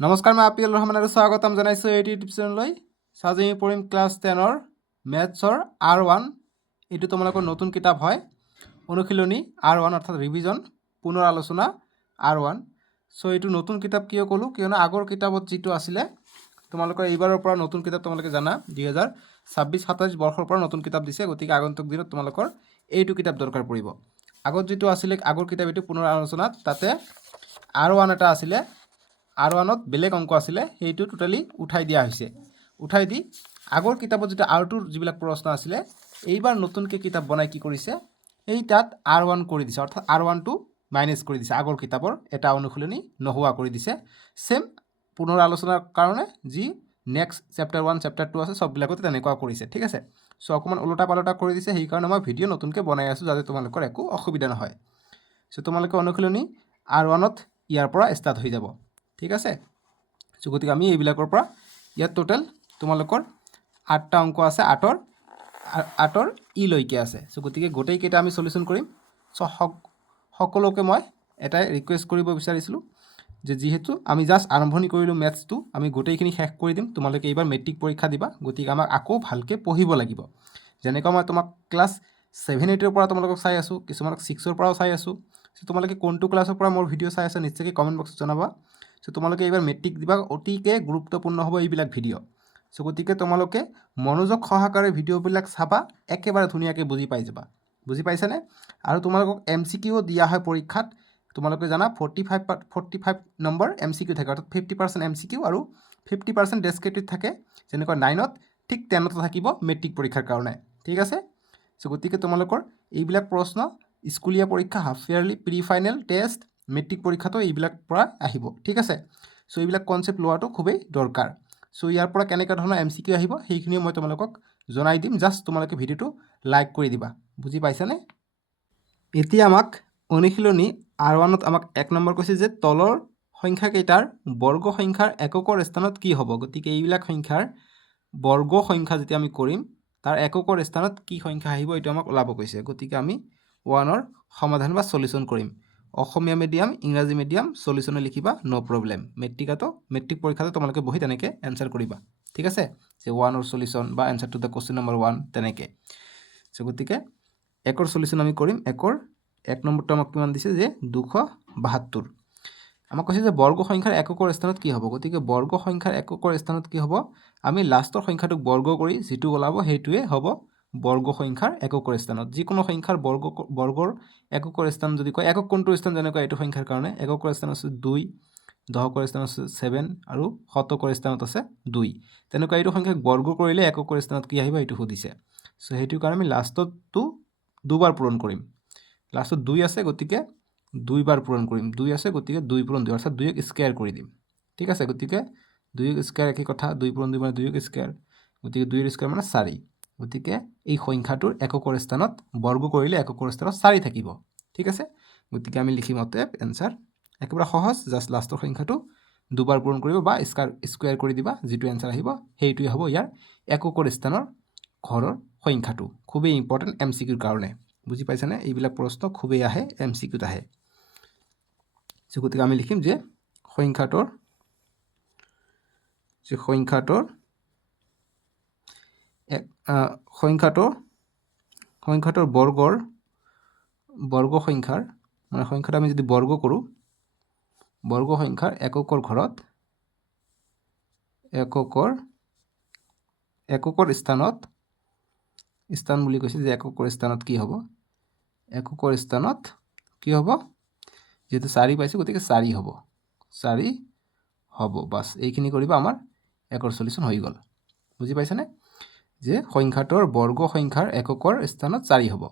নমস্কাৰ, মই আপিল ৰহমান আৰু স্বাগতম জনাইছোঁ এইটো ইউটিউব চেনেললৈ। আজি আমি পঢ়িম ক্লাছ 10ৰ মেথছৰ R1। এইটো তোমালোকৰ নতুন কিতাপ হয়, অনুশীলনী R1 অৰ্থাৎ ৰিভিজন, পুনৰ আলোচনা R1। চ' এইটো নতুন কিতাপ কিয় ক'লোঁ, কিয়নো আগৰ কিতাপত যিটো আছিলে তোমালোকৰ এইবাৰৰ পৰা নতুন কিতাপ তোমালোকে জানা 2026-27 বৰ্ষৰ পৰা নতুন কিতাপ দিছে, গতিকে আগন্তুক দিনত তোমালোকৰ এইটো কিতাপ দৰকাৰ পৰিব। আগত যিটো আছিলে আগৰ কিতাপ এইটো পুনৰ আলোচনাত, তাতে R1 এটা আছিলে, R1ত বেলেগ অংক আছিলে, সেইটো টোটালি উঠাই দিয়া হৈছে। উঠাই দি আগৰ কিতাপত যেতিয়া R2ৰ যিবিলাক প্ৰশ্ন আছিলে, এইবাৰ নতুনকৈ কিতাপ বনাই কি কৰিছে, এই তাত R1 কৰি দিছে, অৰ্থাৎ R1টো মাইনাছ কৰি দিছে, আগৰ কিতাপৰ এটা অনুশীলনী নোহোৱা কৰি দিছে। ছেম পুনৰ আলোচনাৰ কাৰণে যি নেক্সট চেপ্টাৰ 1 চেপ্টাৰ 2 আছে সববিলাকতে তেনেকুৱা কৰিছে, ঠিক আছে। চ' অকণমান ওলটা পালটা কৰি দিছে, সেইকাৰণে মই ভিডিঅ' নতুনকৈ বনাই আছোঁ যাতে তোমালোকৰ একো অসুবিধা নহয়। চ' তোমালোকে অনুশীলনী R1ত ইয়াৰ পৰা ষ্টাৰ্ট হৈ যাব, ঠিক আছে। চ' গতিকে আমি এইবিলাকৰ পৰা ইয়াত টোটেল তোমালোকৰ 8টা অংক আছে, 8ৰ ইলৈকে আছে। চ' গতিকে গোটেইকেইটা আমি সলিউশ্যন কৰিম। চ' সকলোকে মই এটাই ৰিকুৱেষ্ট কৰিব বিচাৰিছিলোঁ যে যিহেতু আমি জাষ্ট আৰম্ভণি কৰিলোঁ মেথছটো, আমি গোটেইখিনি শেষ কৰি দিম। তোমালোকে এইবাৰ মেট্ৰিক পৰীক্ষা দিবা, গতিকে আমাক আকৌ ভালকৈ পঢ়িব লাগিব। যেনেকুৱা মই তোমাক ক্লাছ 7-8ৰ পৰা তোমালোকক চাই আছোঁ, কিছুমানক 6ৰ পৰাও চাই আছোঁ। চ' তোমালোকে কোনটো ক্লাছৰ পৰা মোৰ ভিডিঅ' চাই আছা নিশ্চয়কৈ কমেণ্ট বক্সত জনাবা। চ' তোমালোকে এইবাৰ মেট্ৰিক দিবা, অতিকে গুৰুত্বপূৰ্ণ হ'ব এইবিলাক ভিডিঅ'। চ' গতিকে তোমালোকে মনোযোগ সহকাৰে ভিডিঅ'বিলাক চাবা, একেবাৰে ধুনীয়াকৈ বুজি পাই যাবা। বুজি পাইছানে? আৰু তোমালোকক MCQ দিয়া হয় পৰীক্ষাত। তোমালোকে জানা 45 নম্বৰ MCQ থাকে, অৰ্থাৎ 50% MCQ আৰু 50% ডেছক্ৰিপটিভ থাকে, যেনেকুৱা 9ত, ঠিক 10ত থাকিব মেট্ৰিক পৰীক্ষাৰ কাৰণে, ঠিক আছে। চ' গতিকে তোমালোকৰ এইবিলাক প্ৰশ্ন স্কুলীয়া পৰীক্ষা, half yearly, pre final test, matric পৰীক্ষাটো এইবিলাক পৰা আহিব, ঠিক আছে। চ' এইবিলাক কনচেপ্ট লোৱাটো খুবেই দৰকাৰ। চ' ইয়াৰ পৰা কেনেকুৱা ধৰণৰ MCQ আহিব সেইখিনিও মই তোমালোকক জনাই দিম, জাষ্ট তোমালোকে ভিডিঅ'টো লাইক কৰি দিবা। বুজি পাইছানে? এতিয়া আমাক অনুশীলনী R1ত আমাক 1 নম্বৰ কৈছে যে তলৰ সংখ্যাকেইটাৰ বৰ্গ সংখ্যাৰ এককৰ স্থানত কি হ'ব। গতিকে এইবিলাক সংখ্যাৰ বৰ্গ সংখ্যা যেতিয়া আমি কৰিম, তাৰ এককৰ স্থানত কি সংখ্যা আহিব এইটো আমাক ওলাব কৈছে। গতিকে আমি 1ৰ সমাধান বা সলিউশ্যন কৰিম। অসমীয়া মিডিয়াম, ইংৰাজী মিডিয়াম, সলিউশ্যনে লিখিবা, ন' প্ৰব্লেম। মেট্ৰিক পৰীক্ষাটো তোমালোকে বহি তেনেকৈ এনচাৰ কৰিবা, ঠিক আছে। যে 1ৰ সলিউশ্যন বা answer to the question number 1 তেনেকৈ। চ' গতিকে একৰ সলিউশ্যন আমি কৰিম। একৰ 1 নম্বৰটো আমাক কিমান দিছে যে 272। আমাক কৈছে যে বৰ্গ সংখ্যাৰ এককৰ স্থানত কি হ'ব। গতিকে বৰ্গ সংখ্যাৰ এককৰ স্থানত কি হ'ব, আমি লাষ্টৰ সংখ্যাটোক বৰ্গ কৰি যিটো ওলাব সেইটোৱে হ'ব বৰ্গ সংখ্যাৰ এককৰ স্থানত। যিকোনো সংখ্যাৰ বৰ্গৰ এককৰ স্থান যদি কয়, একক কোনটো স্থান, যেনেকুৱা এইটো সংখ্যাৰ কাৰণে এককৰ স্থান আছে 2, দশকৰ স্থান আছে 7 আৰু শতকৰ স্থানত আছে 2। তেনেকুৱা এইটো সংখ্যাক বৰ্গ কৰিলে এককৰ স্থানত কি আহিব এইটো সুধিছে। চ' সেইটো কাৰণে আমি লাষ্টতটো দুবাৰ পূৰণ কৰিম। লাষ্টত 2 আছে, গতিকে 2 বাৰ পূৰণ কৰিম। 2 আছে, গতিকে 2 পূৰণ 2, অৰ্থাৎ 2ক স্কোৱাৰ কৰি দিম, ঠিক আছে। গতিকে 2ক স্কোৱাৰ একেই কথা, 2 পূৰণ 2 মানে 2ক স্কোৱাৰ, গতিকে 2ৰ স্কোৱাৰ মানে 4। গতিকে এই সংখ্যাটোৰ এককৰ স্থানত বৰ্গ কৰিলে এককৰ স্থানত 4 থাকিব, ঠিক আছে। গতিকে আমি লিখিম অতএব এনচাৰ একেবাৰে সহজ, জাষ্ট লাষ্টৰ সংখ্যাটো দুবাৰ পূৰণ কৰিব বা স্কোৱাৰ কৰি দিবা, যিটো এনচাৰ আহিব সেইটোৱে হ'ব ইয়াৰ এককৰ স্থানৰ ঘৰৰ সংখ্যাটো। খুবেই ইম্পৰ্টেণ্ট MCQৰ কাৰণে। বুজি পাইছানে? এইবিলাক প্ৰশ্ন খুবেই আহে, MCQত আহে। চ' গতিকে আমি লিখিম যে সংখ্যাটোৰ বৰ্গ সংখ্যাৰ মানে সংখ্যাটো আমি যদি বৰ্গ কৰোঁ, বৰ্গ সংখ্যাৰ এককৰ ঘৰত এককৰ স্থান বুলি কৈছে যে এককৰ স্থানত কি হ'ব, এককৰ স্থানত কি হ'ব, যেহেতু 4 পাইছোঁ গতিকে 4 হ'ব, বাছ এইখিনি কৰিবা, আমাৰ একৰ সলিউশ্যন হৈ গ'ল। বুজি পাইছানে? যে সংখ্যাটোৰ বৰ্গ সংখ্যাৰ এককৰ স্থানত 4 হ'ব।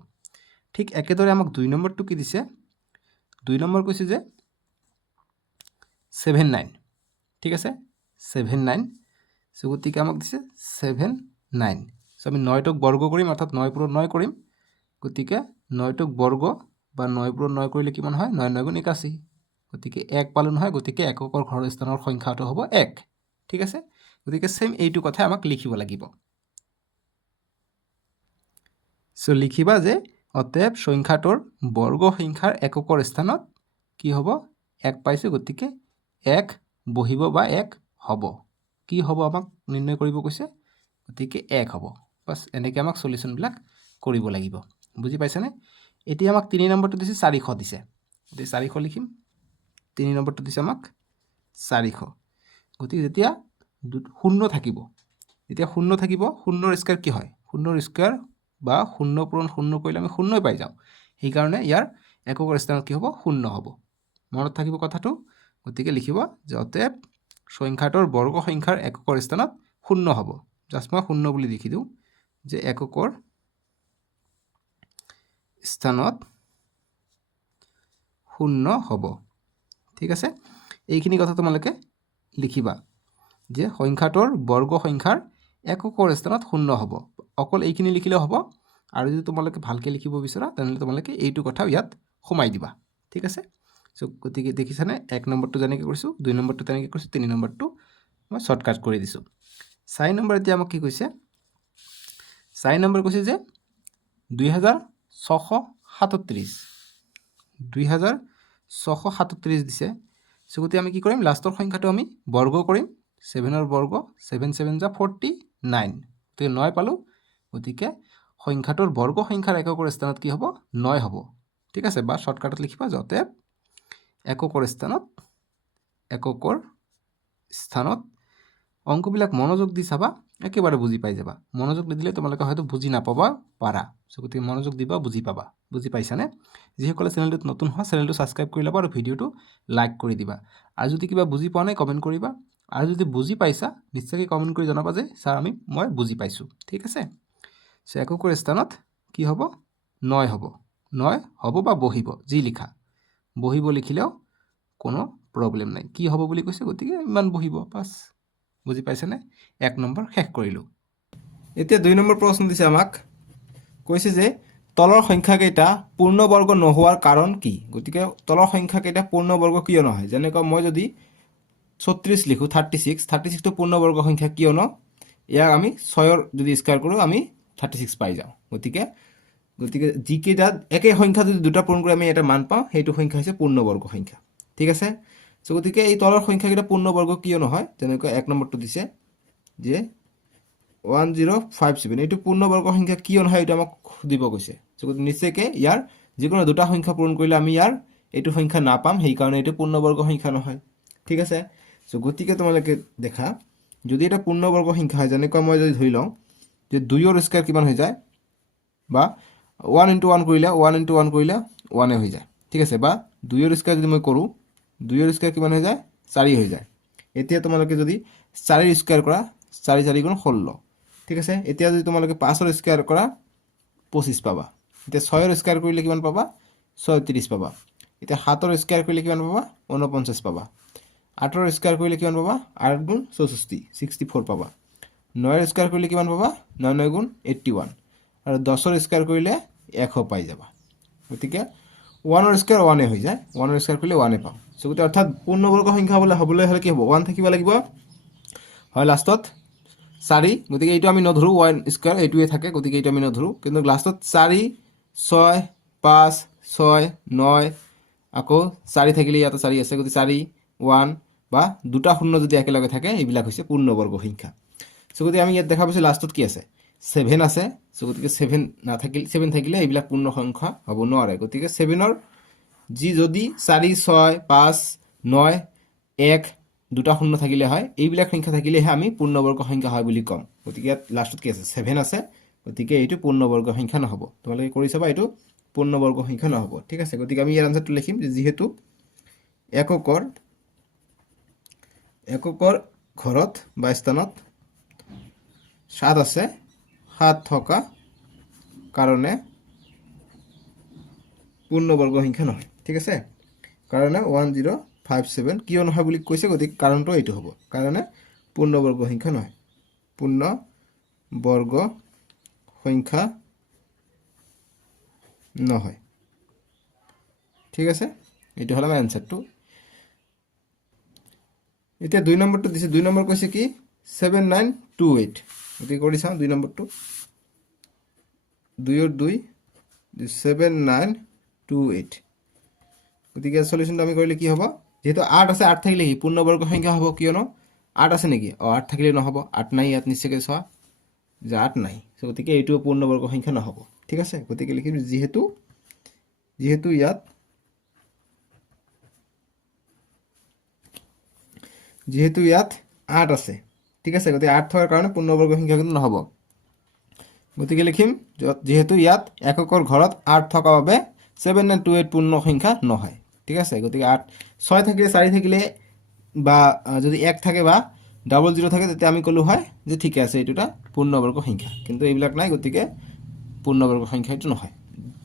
ঠিক একেদৰে আমাক 2 নম্বৰটো কি দিছে, 2 নম্বৰ কৈছে যে 7-9, ঠিক আছে, 7-9। চ' গতিকে আমাক দিছে 7-9। চ' আমি 9টোক বৰ্গ কৰিম, অৰ্থাৎ 9 পূৰণ 9 কৰিম। গতিকে 9টোক বৰ্গ বা 9 পূৰণ 9 কৰিলে কিমান হয়, 9 9 গুণ 81। গতিকে 1 পালোঁ নহয়, গতিকে এককৰ ঘৰৰ স্থানৰ সংখ্যাটো হ'ব 1, ঠিক আছে। গতিকে ছেম এইটো কথাই আমাক লিখিব লাগিব। চ' লিখিবা যে অতএব সংখ্যাটোৰ বৰ্গ সংখ্যাৰ এককৰ স্থানত কি হ'ব, 1 পাইছোঁ, গতিকে 1 বহিব বা 1 হ'ব কি হ'ব আমাক নিৰ্ণয় কৰিব কৈছে গতিকে 1 হ'ব বাস এনেকৈ আমাক সলিউশনবিলাক কৰিব লাগিব বুজি পাইছানে এতিয়া আমাক 3 নম্বৰটো দিছে 400 দিছে গতিকে 400 লিখিম 3 নম্বৰটো দিছে আমাক 400 গতিকে যেতিয়া শূন্য থাকিব এতিয়া শূন্য থাকিব শূন্যৰ স্কয়াৰ কি হয় শূন্যৰ স্কয়াৰ বা শূন্য পূৰণ শূন্য কৰিলে আমি শূন্যই পাই যাওঁ সেই কাৰণে ইয়াৰ এককৰ স্থানত কি হ'ব শূন্য হ'ব মনত থাকিব কথাটো গতিকে লিখিব যে অতএব সংখ্যাটোৰ বৰ্গ সংখ্যাৰ এককৰ স্থানত শূন্য হ'ব জাস্ট মই শূন্য বুলি লিখি দিওঁ যে এককৰ স্থানত শূন্য হ'ব ঠিক আছে এইখিনি কথা তোমালোকে লিখিবা যে সংখ্যাটোৰ বৰ্গ সংখ্যাৰ এককৰ স্থানত শূন্য হ'ব অকল এইখিনি লিখিলে হ'ব আৰু যদি তোমালোকে ভালকৈ লিখিব বিচৰা তেনহলে তোমালোকে এইটো কথা ইয়াত সোমাই দিবা ঠিক আছে সো গতিকে দেখিছানে 1 নম্বৰটো যেনেকৈ কৰিছোঁ 2 নম্বৰটো তেনেকৈ কৰিছোঁ 3 নম্বৰটো মই শৰ্টকাট কৰি দিছোঁ 4 নম্বৰ এতিয়া আমাক কি কৈছে 4 নম্বৰ কৈছে যে 2637 দিছে সো গতিকে আমি কি কৰিম লাষ্টৰ সংখ্যাটো আমি বৰ্গ কৰিম 7ৰ বৰ্গ 7 7 যা 49 তো 9 পালো গতিকে সংখ্যাটোৰ বৰ্গ সংখ্যাৰ এককৰ স্থানত কি হ'ব 9 হ'ব ঠিক আছে বা শৰ্টকাটত লিখিবা যতে এককৰ স্থানত অংকবিলাক মনোযোগ দি চাবা একেবাৰে বুজি পাই যাবা মনোযোগ নিদিলে তোমালোকে হয়তো বুজি নাপাবা পাৰা সো গতিকে মনোযোগ দিবা বুজি পাবা বুজি পাইছানে যিসকলে চেনেলটোত নতুন হয় চেনেলটো সাবস্ক্ৰাইব কৰি ল'বা আৰু ভিডিওটো লাইক কৰি দিবা আৰু যদি কিবা বুজি পোৱা নাই কমেন্ট কৰিবা আৰু যদি বুজি পাইছা নিশ্চয়কৈ কমেন্ট কৰি জনাবা যে স্যাৰ মই বুজি পাইছোঁ ঠিক আছে সো এককৰ স্থানত কি হ'ব 9 হ'ব 9 হ'ব বা বহিব যি লিখা বহিব লিখিলেও কোনো প্ৰবলেম নাই কি হ'ব বুলি কৈছে গতিকে ইমান বহিব পাস বুজি পাইছানে 1 নম্বৰ শেষ কৰিলো এতিয়া 2 নম্বৰ প্ৰশ্ন দিছে আমাক কৈছে যে তলৰ সংখ্যা কেইটা পূৰ্ণবৰ্গ নোহোৱাৰ কাৰণ কি গতিকে তলৰ সংখ্যা কেইটা পূৰ্ণবৰ্গ কিয় নহয় যেনেকৈ মই যদি 36 লিখো 36 টো পূৰ্ণবৰ্গ সংখ্যা কিয়নো ইয়াক আমি 6 ৰ যদি স্কয়াৰ কৰো আমি 36 পাই যাওঁ গতিকে যি কেইটা একে সংখ্যা যদি দুটা পূৰণ কৰি আমি এটা মান পাওঁ সেইটো সংখ্যা হৈছে পূৰ্ণবৰ্গ সংখ্যা ঠিক আছে সো গতিকে এই তলৰ সংখ্যা কেইটা পূৰ্ণবৰ্গ কিয় নহয় যেনেকৈ 1 নম্বৰটো দিছে যে 1057 এইটো পূৰ্ণবৰ্গ সংখ্যা কিয় নহয় এটা আমাক দিব কৈছে সো নিশ্চয়কৈ ইয়াৰ যিকোনো দুটা সংখ্যা পূৰণ কৰিলে আমি ইয়াৰ এইটো সংখ্যা নাপাম সেই কাৰণে এইটো পূৰ্ণবৰ্গ সংখ্যা নহয় ঠিক আছে সো গতিকে তোমালোকে দেখা যদি এটা পূৰ্ণবৰ্গ সংখ্যা হয় যেনেকৈ মই যদি ধৰি লওঁ যে 2 ৰ স্কয়াৰ কিমান হৈ যায় বা 1 * 1 কৰিলে 1 * 1 কৰিলে 1 হৈ যায় ঠিক আছে বা 2 ৰ স্কয়াৰ যদি মই কৰো 2 ৰ স্কয়াৰ কিমান হৈ যায় 4 হৈ যায় এতিয়া তোমালোকে যদি 4 ৰ স্কয়াৰ কৰা 4 4 * 16 ঠিক আছে এতিয়া যদি তোমালোকে 5 ৰ স্কয়াৰ কৰা 25 পাবা এতিয়া 6 ৰ স্কয়াৰ কৰিলে কিমান পাবা 36 পাবা এতিয়া 7 ৰ স্কয়াৰ কৰিলে কিমান পাবা 49 পাবা 8 ৰ স্কয়াৰ কৰিলে কিমান পাবা 8 * 64 64 পাবা 9 ৰ স্কয়াৰ কৰিলে কিমান পাবা 9 9 * 81 আৰু 10 ৰ স্কয়াৰ কৰিলে 100 পাই যাবা গতিকে 1 ৰ স্কয়াৰ 1 হৈ যায় 1 ৰ স্কয়াৰ কৰিলে 1 পাম সো গতিকে অৰ্থাৎ পূৰ্ণবৰ্গ সংখ্যা হ'বলৈ হলে কি হ'ব 1 থাকিব লাগিব হয় লাষ্টত 4 গতিকে এইটো আমি নধৰো 1 স্কয়াৰ এইটোৱে থাকে গতিকে এইটো আমি নধৰো কিন্তু লাষ্টত 4 6 5 6 9 আকৌ 4 থাকিলে ইয়াত 4 আছে গতিকে 4 1 বা দুটা শূন্য যদি একেলগে থাকে এইবিলাক হৈছে পূৰ্ণবৰ্গ সংখ্যা সো গতিকে আমি ইয়াত দেখা পাইছো লাষ্টত কি আছে 7 আছে সো গতিকে 7 না থাকিলে 7 থাকিলে এইবিলাক পূৰ্ণ সংখ্যা হ'ব নোৱাৰে গতিকে 7 ৰ যি যদি 4 6 5 9 1 দুটা শূন্য থাকিলে হয় এইবিলাক সংখ্যা থাকিলেহে আমি পূৰ্ণবৰ্গ সংখ্যা হয় বুলি কম গতিকে ইয়াত লাষ্টত কি আছে 7 আছে গতিকে এইটো পূৰ্ণবৰ্গ সংখ্যা নহব তোমালোকে কৰি চাবা এইটো পূৰ্ণবৰ্গ সংখ্যা নহব ঠিক আছে গতিকে আমি ইয়াৰ আনসাৰটো লিখিম যে যেহেতু এককৰ ঘৰত বা স্থানত 7 আছে 7 থকা কাৰণে পূৰ্ণবৰ্গ সংখ্যা নহয় ঠিক আছে কাৰণে 1057 কিয় নহয় বুলি কৈছে গতিকে কাৰণটো এইটো হ'ব কাৰণে পূৰ্ণবৰ্গ সংখ্যা নহয় পূৰ্ণবৰ্গ সংখ্যা নহয় ঠিক আছে এইটো হল আমাৰ আনসাৰটো এতিয়া 2 নম্বৰটো দিছে 2 নম্বৰ কৈছে কি 7928 গতিকে কৰি চাওঁ 2 নম্বৰটো 2 ৰ 2 7928 গতিকে সলিউশনটো আমি কৰিলে কি হ'ব যেহেতু 8 আছে 8 থাকিলে কি পূৰ্ণবৰ্গ সংখ্যা হ'ব কিয়নো 8 আছে নেকি 8 থাকিলে নহ'ব 8 নাই ইয়াত নিশ্চয়কৈ চোৱা যে 8 নাই গতিকে এইটো পূৰ্ণবৰ্গ সংখ্যা নহ'ব ঠিক আছে গতিকে লিখিম যেহেতু ইয়াত 8 আছে ঠিক আছে গতিকে 8 থকাৰ কাৰণে পূৰ্ণবৰ্গ সংখ্যা কিন্তু নহ'ব গতিকে লিখিম যেহেতু ইয়াত এককৰ ঘৰত 8 থকা বাবে 7928 পূৰ্ণ সংখ্যা নহয় ঠিক আছে গতিকে 8 6 থাকিলে 4 থাকিলে বা যদি 1 থাকে বা 00 থাকে তেতিয়া আমি ক'লো হয় যে ঠিক আছে এইটোটা পূৰ্ণবৰ্গ সংখ্যা কিন্তু এইবিলাক নাই গতিকে পূৰ্ণবৰ্গ সংখ্যা এইটো নহয়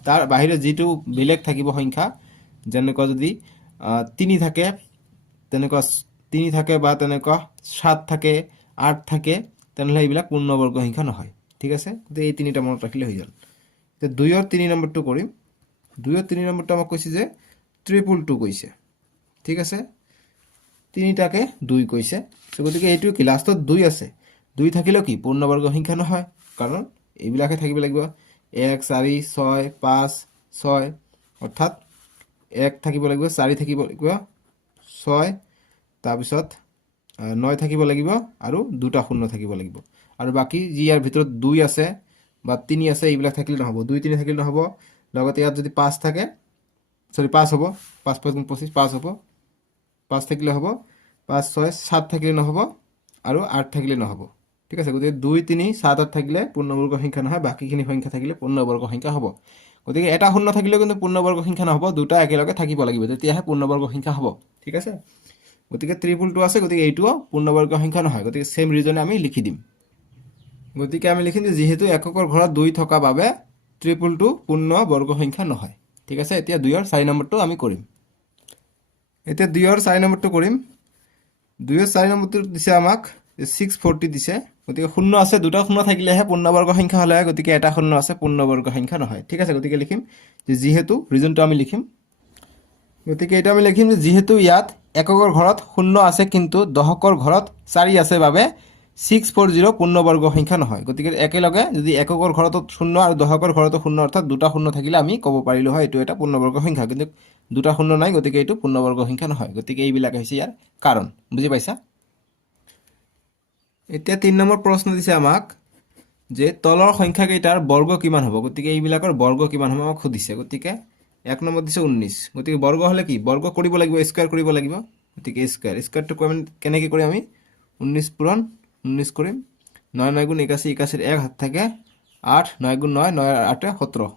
তাৰ বাহিৰে যেটো বেলেগ থাকিব সংখ্যা যেনেকুৱা যদি 3 থাকে তেনেকুৱা 3 থাকে বা তেনেকুৱা 7 থাকে 8 থাকে তেনেহ'লে এইবিলাক পূৰ্ণবৰ্গ সংখ্যা নহয় ঠিক আছে গতিকে এই তিনিটা মনত ৰাখিলে হৈ গ'ল এতিয়া 2 ৰ 3 নম্বৰটো কৰিম 2 ৰ 3 নম্বৰটো আমাক কৈছে যে 222 কৈছে ঠিক আছে তিনিটাকে 2 কৈছে গতিকে এইটো কি লাষ্টত 2 আছে 2 থাকিলেও কি পূৰ্ণবৰ্গ সংখ্যা নহয় কাৰণ এইবিলাকে থাকিব লাগিব 1 4 6 5 6 অৰ্থাৎ 1 থাকিব লাগিব 4 থাকিব লাগিব 6 তাৰপিছত 9 থাকিব লাগিব আৰু দুটা শূন্য থাকিব লাগিব আৰু বাকি যি ইয়াৰ ভিতৰত 2 আছে বা 3 আছে এইবিলাক থাকিলে নহ'ব 2 3 থাকিলে নহ'ব লগতে ইয়াত যদি 5 থাকে সৰি 5 হ'ব 5 5 25 5 হ'ব 5 থাকিলে হ'ব 5 6 7 থাকিলে নহ'ব আৰু 8 থাকিলে নহ'ব ঠিক আছে গতিকে 2 3 7 8 থাকিলে পূৰ্ণবৰ্গ সংখ্যা নহয় বাকিখিনি সংখ্যা থাকিলে পূৰ্ণবৰ্গ সংখ্যা হ'ব গতিকে এটা শূন্য থাকিলে কিন্তু পূৰ্ণবৰ্গ সংখ্যা নহ'ব দুটা একেলগে থাকিব লাগিব তেতিয়াহে পূৰ্ণবৰ্গ সংখ্যা হ'ব ঠিক আছে গতিকে 222 আছে গতিকে এইটোও পূৰ্ণবৰ্গ সংখ্যা নহয় গতিকে সেম ৰিজনে আমি লিখি দিম গতিকে আমি লিখিম যে যেহেতু এককৰ ঘৰত 2 থকা বাবে 222 পূৰ্ণবৰ্গ সংখ্যা নহয় ঠিক আছে এতিয়া 2 ৰ 4 নম্বৰটো আমি কৰিম এতিয়া 2 ৰ 4 নম্বৰটো কৰিম 2 ৰ 4 নম্বৰটো দিছে আমাক 640 দিছে গতিকে শূন্য আছে দুটা শূন্য থাকিলেহে পূৰ্ণবৰ্গ সংখ্যা হ'লে গতিকে এটা শূন্য আছে পূৰ্ণবৰ্গ সংখ্যা নহয় ঠিক আছে গতিকে লিখিম যে যেহেতু ৰিজনটো আমি লিখিম গতিকে এটা আমি লিখিম যে যেহেতু ইয়াত এককৰ ঘৰত শূন্য আছে কিন্তু দশকৰ ঘৰত 4 আছে বাবে 640 পূৰ্ণবৰ্গ সংখ্যা নহয় গতিকে একেলগে যদি এককৰ ঘৰত শূন্য আৰু দশকৰ ঘৰত শূন্য অৰ্থাৎ দুটা শূন্য থাকিলে আমি ক'ব পাৰিলো হয় এটো এটা পূৰ্ণবৰ্গ সংখ্যা কিন্তু দুটা শূন্য নাই গতিকে এটো পূৰ্ণবৰ্গ সংখ্যা নহয় গতিকে এইবিলাক হৈছে ইয়াৰ কাৰণ বুজি পাইছা এতিয়া 3 নম্বৰ প্ৰশ্ন দিছে আমাক যে তলৰ সংখ্যা কেইটাৰ বৰ্গ কিমান হ'ব গতিকে এইবিলাকৰ বৰ্গ কিমান হ'ব আমাক সুধিছে গতিকে 1 নম্বৰ দিছে 19 গতিকে বৰ্গ হলে কি বৰ্গ কৰিব লাগিব স্কয়াৰ কৰিব লাগিব গতিকে স্কয়াৰটো কেনেকৈ কৰি আমি 19 পূৰণ 19 কৰিম 9 9 গুণ 81 81 1 হাত থাকে 8 9 গুণ 9 9 8 17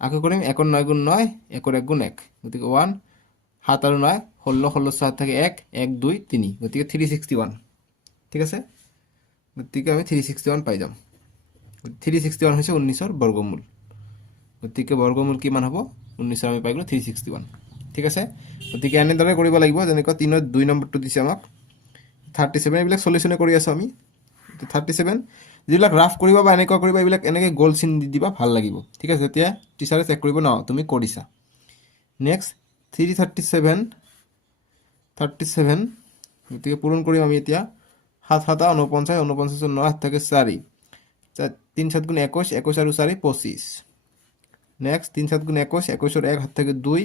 আকৌ কৰিম 1 9 গুণ 9 1 1 গুণ 1 গতিকে 1 7 আৰু 9 16 16 7 থাকে 1 1 2 3 গতিকে 361 ঠিক আছে গতিকে আমি 361 পাই যাম 361 হৈছে 19 ৰ বৰ্গমূল গতিকে বৰ্গমূল কিমান হ'ব 19 আমি পাই গলো 361 ঠিক আছে গতিকে এনেদৰে কৰিব লাগিব যেনেকৈ 3 ৰ 2 নম্বৰটো দিছে আমাক 37 এইবিলাক সলিউশনে কৰি আছো আমি 37 যিবিলাক ৰাফ কৰিবা বা এনেকৈ কৰিবা এইবিলাক এনেকৈ গোল চিন দি দিবা ভাল লাগিব ঠিক আছে তেতিয়া টিচাৰে চেক কৰিব না তুমি কৰিছা নেক্সট 337 গতিকে পূৰণ কৰিম আমি এতিয়া 7 7 49 49 9 হাত থাকে 4 3 7 গুণ 21 21 আৰু 4 25 নেক্সট 3 7 গুণ 21 21 ৰ 1 হাত থাকে 2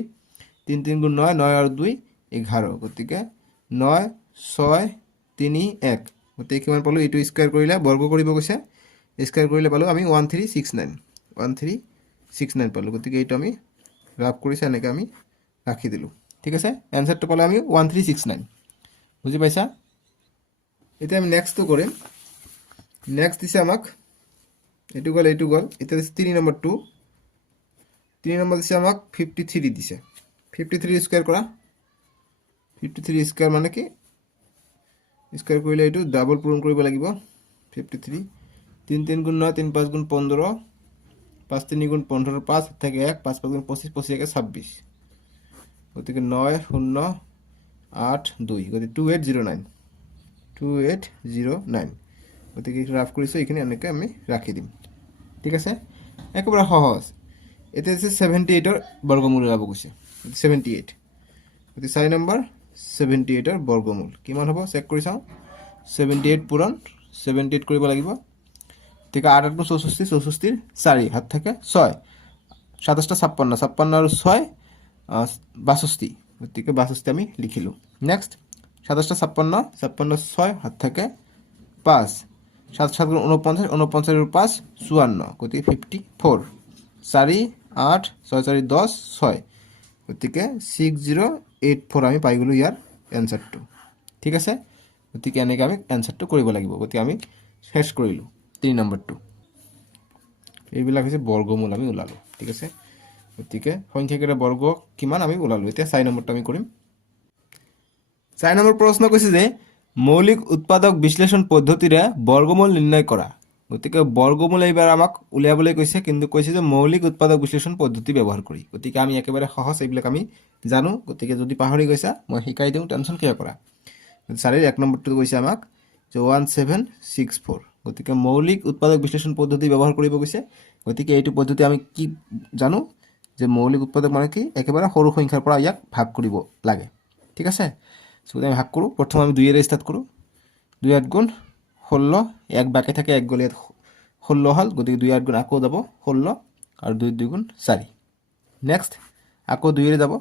3 3 গুণ 9 9 আৰু 2 11 গতিকে 9 6 3 1 গতিকে কিমান পালো এইটো স্কয়াৰ কৰিলে বৰ্গ কৰিব কৈছে স্কয়াৰ কৰিলে পালো আমি 1369 পালো গতিকে এইটো আমি ৰাফ কৰিছে এনেকৈ আমি ৰাখি দিলো ঠিক আছে এনসাৰটো পালো আমি 1369 বুজি পাইছা এতিয়া আমি নেক্সটটো কৰিম নেক্সট দিছে আমাক এইটো গল এতিয়া দিছে 3 নম্বৰ 2 3 নম্বৰ দিছে আমাক 53 দিছে 53 স্কয়াৰ কৰা 53 স্কয়াৰ মানে কি স্কয়াৰ কৰিলে এইটো ডাবল পূৰণ কৰিব লাগিব 53 3 3 গুণ 9 3 5 গুণ 15 5 3 গুণ 15 5 থাকে 1 5 5 গুণ 25 25 একে 26 গতিকে 9 0 8 2 গতিকে 2809 গতিকে ৰাফ কৰিছো এইখিনি এনেকৈ আমি ৰাখি দিম ঠিক আছে একেবাৰে সহজ এটা আছে 78 ৰ বৰ্গমূল ওলাব কৈছে 78 গতিকে 4 নম্বৰ 78 ৰ বৰ্গমূল কিমান হ'ব চেক কৰি চাও 78 পূৰণ 78 কৰিব লাগিব ঠিক 8 8 64 64 4 হাত থাকে 6 27 56 56 আৰু 6 62 গতিকে 62 আমি লিখিলোঁ। নেক্সট 27টা 56, 56 6 হাত থাকে 5, 7 7 গুণ 49, 49 আৰু 5 54, গতিকে 54, 4 8 6 4 10 6, গতিকে 6084 আমি পাই গ'লোঁ ইয়াৰ এনচাৰটো। ঠিক আছে, গতিকে এনেকৈ আমি এনচাৰটো কৰিব লাগিব। গতিকে আমি শেষ কৰিলোঁ 3 নম্বৰটো। এইবিলাক হৈছে বৰ্গমূল আমি ওলালোঁ। ঠিক আছে, গতিকে সংখ্যাকেইটা বৰ্গ কিমান আমি ওলালোঁ। এতিয়া 4 নম্বৰটো আমি কৰিম। 4 নম্বৰ প্ৰশ্ন কৈছে যে মৌলিক উৎপাদক বিশ্লেষণ পদ্ধতিৰে বৰ্গমূল নিৰ্ণয় কৰা। গতিকে বৰ্গমূল এইবাৰ আমাক উলিয়াবলৈ কৈছে, কিন্তু কৈছে যে মৌলিক উৎপাদক বিশ্লেষণ পদ্ধতি ব্যৱহাৰ কৰি। গতিকে আমি একেবাৰে সহজ, এইবিলাক আমি জানো। গতিকে যদি পাহৰি গৈছা মই শিকাই দিওঁ, টেনশ্যন কিয় কৰা। 4ৰ 1 নম্বৰটো কৈছে আমাক যে 1764, গতিকে মৌলিক উৎপাদক বিশ্লেষণ পদ্ধতি ব্যৱহাৰ কৰিব কৈছে। গতিকে এইটো পদ্ধতি আমি কি জানো যে মৌলিক উৎপাদক মানে কি, একেবাৰে সৰু সংখ্যাৰ পৰা ইয়াক ভাগ কৰিব লাগে। ঠিক আছে, আমি ভাগ কৰোঁ। প্ৰথম আমি 2 ৰে ষ্টাৰ্ট কৰোঁ। 2 8 গুণ 16, 1 বাকী থাকে, 1 গ'লে 16 হ'ল। গতিকে 2 8 গুণ আকৌ যাব 16 আৰু 2 2 গুণ 4। নেক্সট আকৌ 2 ৰে যাব,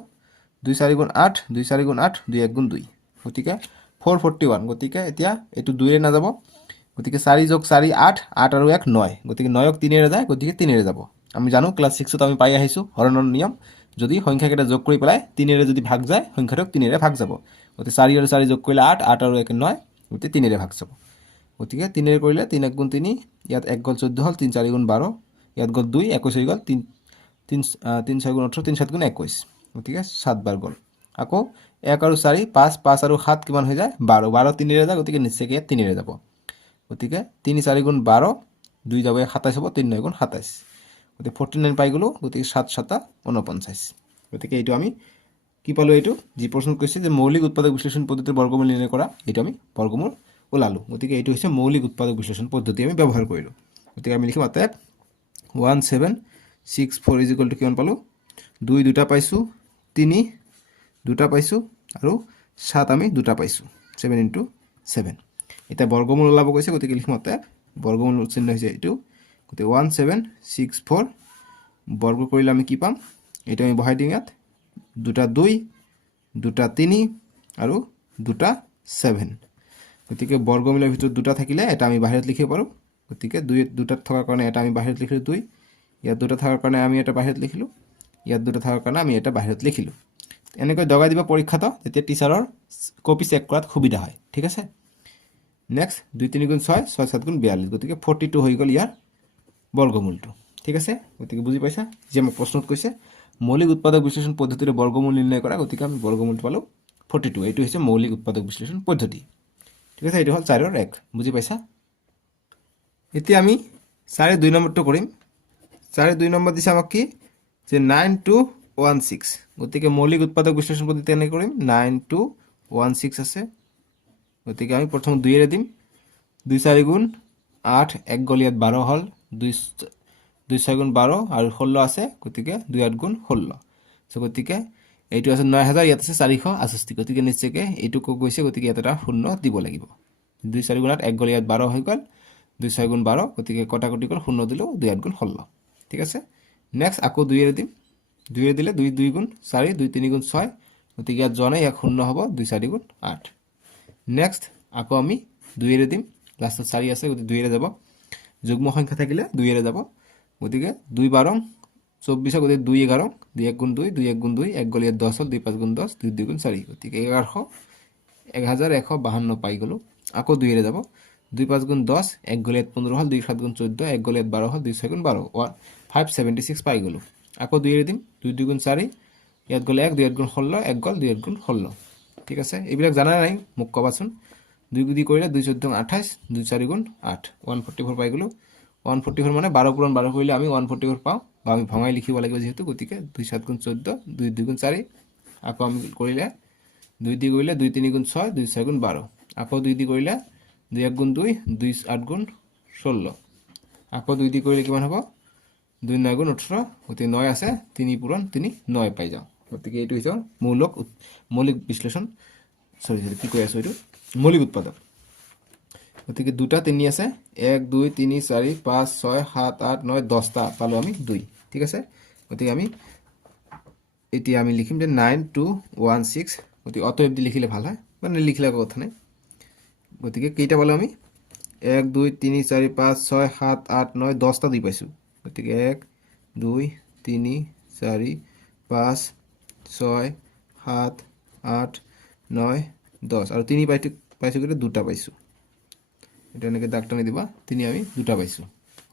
2 4 গুণ 8, 2 4 গুণ 8, 2 1 গুণ 2, গতিকে 441। গতিকে এতিয়া এইটো 2 ৰে নাযাব, গতিকে 4 যোগ 4 8, 8 আৰু 1 9, গতিকে 9ক 3 ৰে যায়, গতিকে 3 ৰে যাব। আমি জানো ক্লাছ 6ত আমি পাই আহিছোঁ হৰণৰ নিয়ম, যদি সংখ্যাকেইটা যোগ কৰি পেলাই 3 ৰে যদি ভাগ যায়, সংখ্যাটোক 3 ৰে ভাগ যাব। গতিকে 4 আৰু 4 যোগ কৰিলে 8, 8 আৰু 1 9, গতিকে 3 ৰে ভাগ যাব। গতিকে 3 ৰে কৰিলে 3 1 গুণ 3, ইয়াত 1 গ'ল 14 হ'ল, 3 4 গুণ 12, ইয়াত গ'ল 2 21 হৈ গ'ল, 3 6 গুণ 18, 3 7 গুণ 21, গতিকে 7 বাৰ গ'ল। আকৌ 1 আৰু 4 5, 5 আৰু 7 কিমান হৈ যায় 12, 12 3 ৰে যায়, গতিকে নিশ্চয়কৈ ইয়াত 3 ৰে যাব। গতিকে 3 4 গুণ 12, 2 যাব 27 হ'ব, 3 9 গুণ 27, গতিকে 49 পাই গ'লোঁ। গতিকে 7 7 49, গতিকে এইটো আমি কি পালোঁ, এইটো যি প্ৰশ্ন কৈছে যে মৌলিক উৎপাদক বিশ্লেষণ পদ্ধতিৰ বৰ্গমূল নিৰ্ণয় কৰা, এইটো আমি বৰ্গমূল ওলালোঁ। গতিকে এইটো হৈছে মৌলিক উৎপাদক বিশ্লেষণ পদ্ধতি আমি ব্যৱহাৰ কৰিলোঁ। গতিকে আমি লিখিম অতএব 1764 ইজ ইকুৱেল টু কিমান পালোঁ, 2 দুটা পাইছোঁ, 3 দুটা পাইছোঁ আৰু 7 আমি দুটা পাইছোঁ, 7 × 7। এতিয়া বৰ্গমূল ওলাব কৈছে, গতিকে লিখিম অতএব বৰ্গমূল চিহ্ন হৈছে এইটো। গতিকে 1764 বৰ্গ কৰিলে আমি কি পাম, এইটো আমি বহাই দিম ইয়াত, 2টা 2, 2টা 3 আৰু 2টা 7। গতিকে বৰ্গমূলৰ ভিতৰত 2টা থাকিলে এটা আমি বাহিৰত লিখিব পাৰোঁ। গতিকে 2টাত থকাৰ কাৰণে এটা আমি বাহিৰত লিখিলোঁ 2, ইয়াত 2টা থকাৰ কাৰণে আমি এটা বাহিৰত লিখিলোঁ, ইয়াত 2টা থকাৰ কাৰণে আমি এটা বাহিৰত লিখিলোঁ। এনেকৈ দগাই দিব পৰীক্ষাটো, তেতিয়া টিচাৰৰ কপি চেক কৰাত সুবিধা হয়। ঠিক আছে, নেক্সট 2 3 গুণ 6, 6 7 গুণ 42, গতিকে 42 হৈ গ'ল ইয়াৰ বৰ্গমূলটো। ঠিক আছে, গতিকে বুজি পাইছা যে মোক প্ৰশ্নত কৈছে মৌলিক উৎপাদক বিশ্লেষণ পদ্ধতিৰে বৰ্গমূল নিৰ্ণয় কৰা, গতিকে আমি বৰ্গমূলটো পালোঁ 42। এইটো হৈছে মৌলিক উৎপাদক বিশ্লেষণ পদ্ধতি। ঠিক আছে, এইটো হ'ল 4ৰ 1, বুজি পাইছা। এতিয়া আমি 4ৰ 2 নম্বৰটো কৰিম। 4ৰ 2 নম্বৰ দিছে আমাক কি, যে 9216, গতিকে মৌলিক উৎপাদক বিশ্লেষণ পদ্ধতি এনেকৈ কৰিম। 9216 আছে, গতিকে আমি প্ৰথম 2 ৰে দিম। 2 4 গুণ 8, 1 গ'ল, ইয়াত 12 হ'ল, 2 6 গুণ 12 আৰু 16 আছে, গতিকে 2 8 গুণ 16, গতিকে এইটো আছে 9000, ইয়াত আছে 468, গতিকে নিশ্চয়কৈ এইটো কক গৈছে, গতিকে ইয়াত এটা শূন্য দিব লাগিব। 2 4 গুণ 8, 1 গ'ল, ইয়াত 12 হৈ গ'ল, 2 6 গুণ 12, গতিকে কটাকটি গ'ল, শূন্য দিলোঁ, 2 8 গুণ 16। ঠিক আছে, নেক্সট আকৌ 2 ৰে দিম। 2 ৰে দিলে 2 2 গুণ 4, 2 3 গুণ 6, গতিকে ইয়াত যোৱা নাই, ইয়াত শূন্য হ'ব, 2 4 গুণ 8। নেক্সট আকৌ আমি 2 ৰে দিম, লাষ্টত 4 আছে, গতিকে 2 ৰে যাব। যুগ্ম সংখ্যা থাকিলে 2 ৰে যাব, গতিকে 2 12 24, গতিকে 2 11, 2 1 গুণ 2, 2 1 গুণ 2, 1 গ'ল, ইয়াত 10 হ'ল, 2 5 গুণ 10, 2 2 গুণ 4, গতিকে 1152 পাই গ'লোঁ। আকৌ 2 ৰে যাব, 2 5 গুণ 10, 1 গ'ল, ইয়াত 15 হ'ল, 2 7 গুণ 14, 1 গ'ল, ইয়াত 12 হ'ল, 2 6 গুণ 12, 576 পাই গ'লোঁ। আকৌ 2 ৰে দিম, 2 2 গুণ 4, ইয়াত গ'ল 1, 2 1 গুণ 16, 1 গ'ল, 2 1 গুণ 16। ঠিক আছে, এইবিলাক জানা নাই মোক ক'বাচোন। 2 গুণ কৰিলে 2 14 28, 2 4 গুণ 8, 144 পাই গ'লোঁ। 144 মানে 12 পূৰণ 12 কৰিলে আমি 144 পাওঁ, বা আমি ভঙাই লিখিব লাগিব যিহেতু, গতিকে 2 7 গুণ 14, 2 2 গুণ 4, আকৌ আমি কৰিলে 2 দি কৰিলে 2 3 গুণ 6, 2 6 গুণ 12, আকৌ 2 দি কৰিলে 2 1 গুণ 2, 2 8 গুণ 16, আকৌ 2 দি কৰিলে কিমান হ'ব, 2 9 গুণ 18, গতিকে 9 আছে, 3 পূৰণ 3, 9 পাই যাওঁ। গতিকে এইটো হৈছে মৌলিক বিশ্লেষণ, কি কৈ আছোঁ, এইটো মৌলিক উৎপাদক। গতিকে 2টা 3 আছে, 1 2 3 4 5 6 7 8 9 10টা পালোঁ আমি 2। ঠিক আছে, গতিকে আমি এতিয়া আমি লিখিম যে 9216 গতিকে অতএব দি লিখিলে ভাল হয় মানে লিখিলে একো কথা নাই গতিকে কেইটা পালো আমি 1 2 3 4 5 6 7 8 9 10টা দি পাইছো গতিকে 1 2 3 4 5 6 7 8 9 10 আৰু 3 পাইছো গতিকে দুটা পাইছো এটা এনেকৈ দাগ টানি দিবা 3 আমি দুটা পাইছো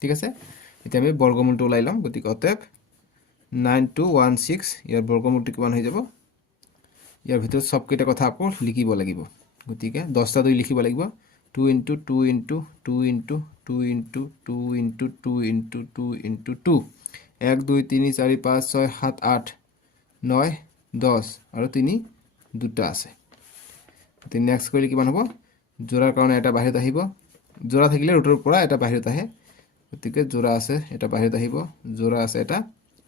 ঠিক আছে এতিয়া আমি বৰ্গমূলটো ওলাই লম গতিকে অতএব 9216 ইয়াৰ বৰ্গমূলটো কিমান হৈ যাব ইয়াৰ ভিতৰত সবকেইটা কথা আকৌ লিখিব লাগিব গতিকে 10টা 2 লিখিব লাগিব 2 into 2 into 2 into 2 into 2 into 2 into 2 into 2 1 2 3 4 5 6 7 8 9 10 আৰু 3 দুটা আছে গতিকে নেক্সট কৰিলে কিমান হ'ব জোৰাৰ কাৰণে এটা বাহিৰত আহিব জোৰা থাকিলে ৰুটৰ পৰা এটা বাহিৰত আহে গতিকে জোৰা আছে এটা বাহিৰত আহিব জোৰা আছে এটা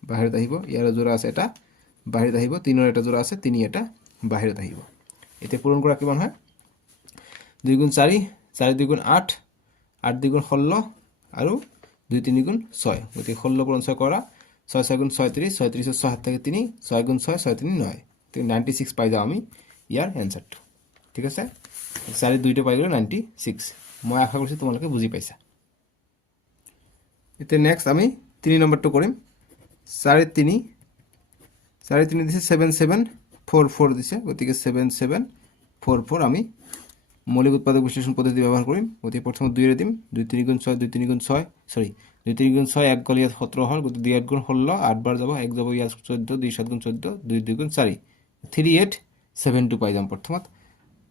বাহিৰত আহিব ইয়াৰ জোৰা আছে এটা বাহিৰত আহিব তিনৰ এটা জোৰা আছে তিনি এটা বাহিৰত আহিব এতিয়া পূৰণ কৰা কিমান হয় 2 গুণ 4 4 2 গুণ 8 8 2 গুণ 16 আৰু 2 3 গুণ 6 গতিকে 16 পূৰণ 6 কৰা 6 6 গুণ 36 36 6 হাত থাকে 3 6 গুণ 6 6 3 9 তো 96 পাই যাওঁ আমি ইয়াৰ এনসারটো ঠিক আছে 4 2টা পাই গ'লো 96 মই আশা কৰিছো তোমালোকে বুজি পাইছা এতিয়া নেক্সট আমি 3 নম্বৰটো কৰিম 4 3 4 3 দিছে 7 7 4 4 দিছে গতিকে 7 7 4 4 আমি মৌলিক উৎপাদক বিশ্লেষণ পদ্ধতি ব্যবহার কৰিম গতিকে প্ৰথমে 2 এর দিম 2 3 গুণ 6 2 3 গুণ 6 সরি 2 3 গুণ 6 1 গল ইয়াত 17 হল গতিকে 2 8 গুণ 16 8 বার যাব 1 যাব ইয়াত 14 2 7 গুণ 14 2 2 গুণ 4 38 72 পাই যাম প্ৰথমত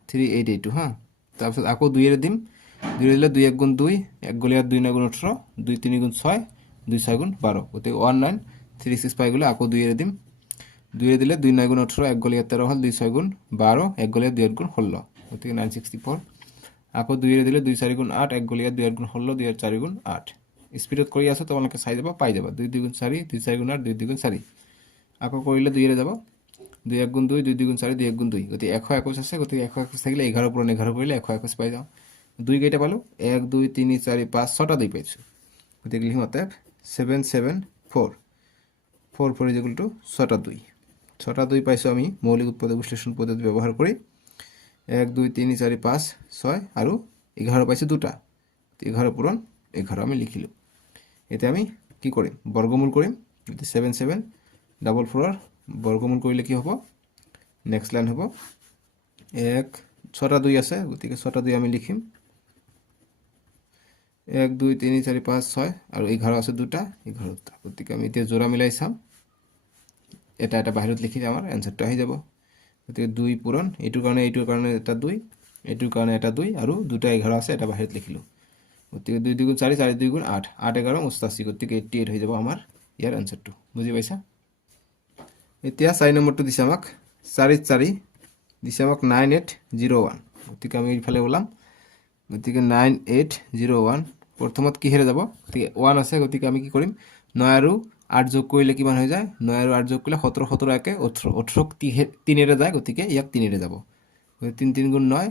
3882 হ্যাঁ তাৰপিছত আকৌ 2 এর দিম 2 দিলে 2 1 গুণ 2 1 গল ইয়াত 2 9 গুণ 18 2 3 গুণ 6 2 6 গুণ 12 গতিকে 1936 পাই গলে আকৌ 2 এর দিম 2 এর দিলে 2 9 গুণ 18 1 গল ইয়াত 13 হল 2 6 গুণ 12 1 গল ইয়াত 2 8 গুণ 16 গতিকে 964 আকৌ 2 এর দিলে 2 4 গুণ 8 1 গল ইয়াত 2 8 গুণ 16 2 4 গুণ 8 স্পিডত কৰি আছো তোমালোকে চাই যাবা পাই যাবা 2 2 গুণ 4 2 4 গুণ 8 2 2 গুণ 4 আকৌ কৰিলে 2 এর যাব 2 1 গুণ 2 2 2 গুণ 4 2 1 গুণ 2 গতিকে 121 আছে গতিকে 121 থাকিলে 11 পূৰণ 11 কৰিলে 121 পাই যাও 2 কেইটা পালো 1 2 3 4 5 6টা 2 পাইছো গতিকে লিখিম অতএব 774 4 4 ইকুয়াল টু 6টা 2 6টা 2 পাইছো আমি মৌলিক উৎপাদক বিশ্লেষণ পদ্ধতি ব্যবহার কৰি 1 2 3 4 5 6 আৰু 11 পাইছো দুটা 11 পূৰণ 11 আমি লিখিলো এতিয়া আমি কি কৰিম বৰ্গমূল কৰিম 7 7 ডাবল 4 বৰ্গমূল কৰিলে কি হ'ব নেক্সট লাইন হ'ব 1 6টা 2 আছে গতিকে 6টা 2 আমি লিখিম 1 2 3 4 5 6 আৰু 11 আছে দুটা 11টা গতিকে আমি এতিয়া জোৰা মিলাই চাম এটা এটা বাহিৰত লিখি আমাৰ এনসাৰটো আহি যাব গতিকে 2 পূৰণ এইটোৰ কাৰণে এটা 2 এইটোৰ কাৰণে এটা 2 আৰু দুটা 11 আছে এটা বাহিৰত লিখিলো গতিকে 2 2 গুণ 4 4 2 গুণ 8 8 11 88 গতিকে 88 হৈ যাব আমাৰ ইয়াৰ এনসাৰটো বুজি পাইছা এতিয়া 4 নম্বৰটো দিছে আমাক 4 4 দিছে আমাক 9801 গতিকে আমি এইফালে ওলাম গতিকে 9801 প্ৰথমত কি হেৰে যাব গতিকে 1 আছে গতিকে আমি কি কৰিম 9 আৰু 8 যোগ কৰিলে কিমান হৈ যায় 9 আৰু 8 যোগ কৰিলে 17 17 একে 18 18 3 এৰে যায় গতিকে ইয়াক 3 এৰে যাব 3 3 গুণ 9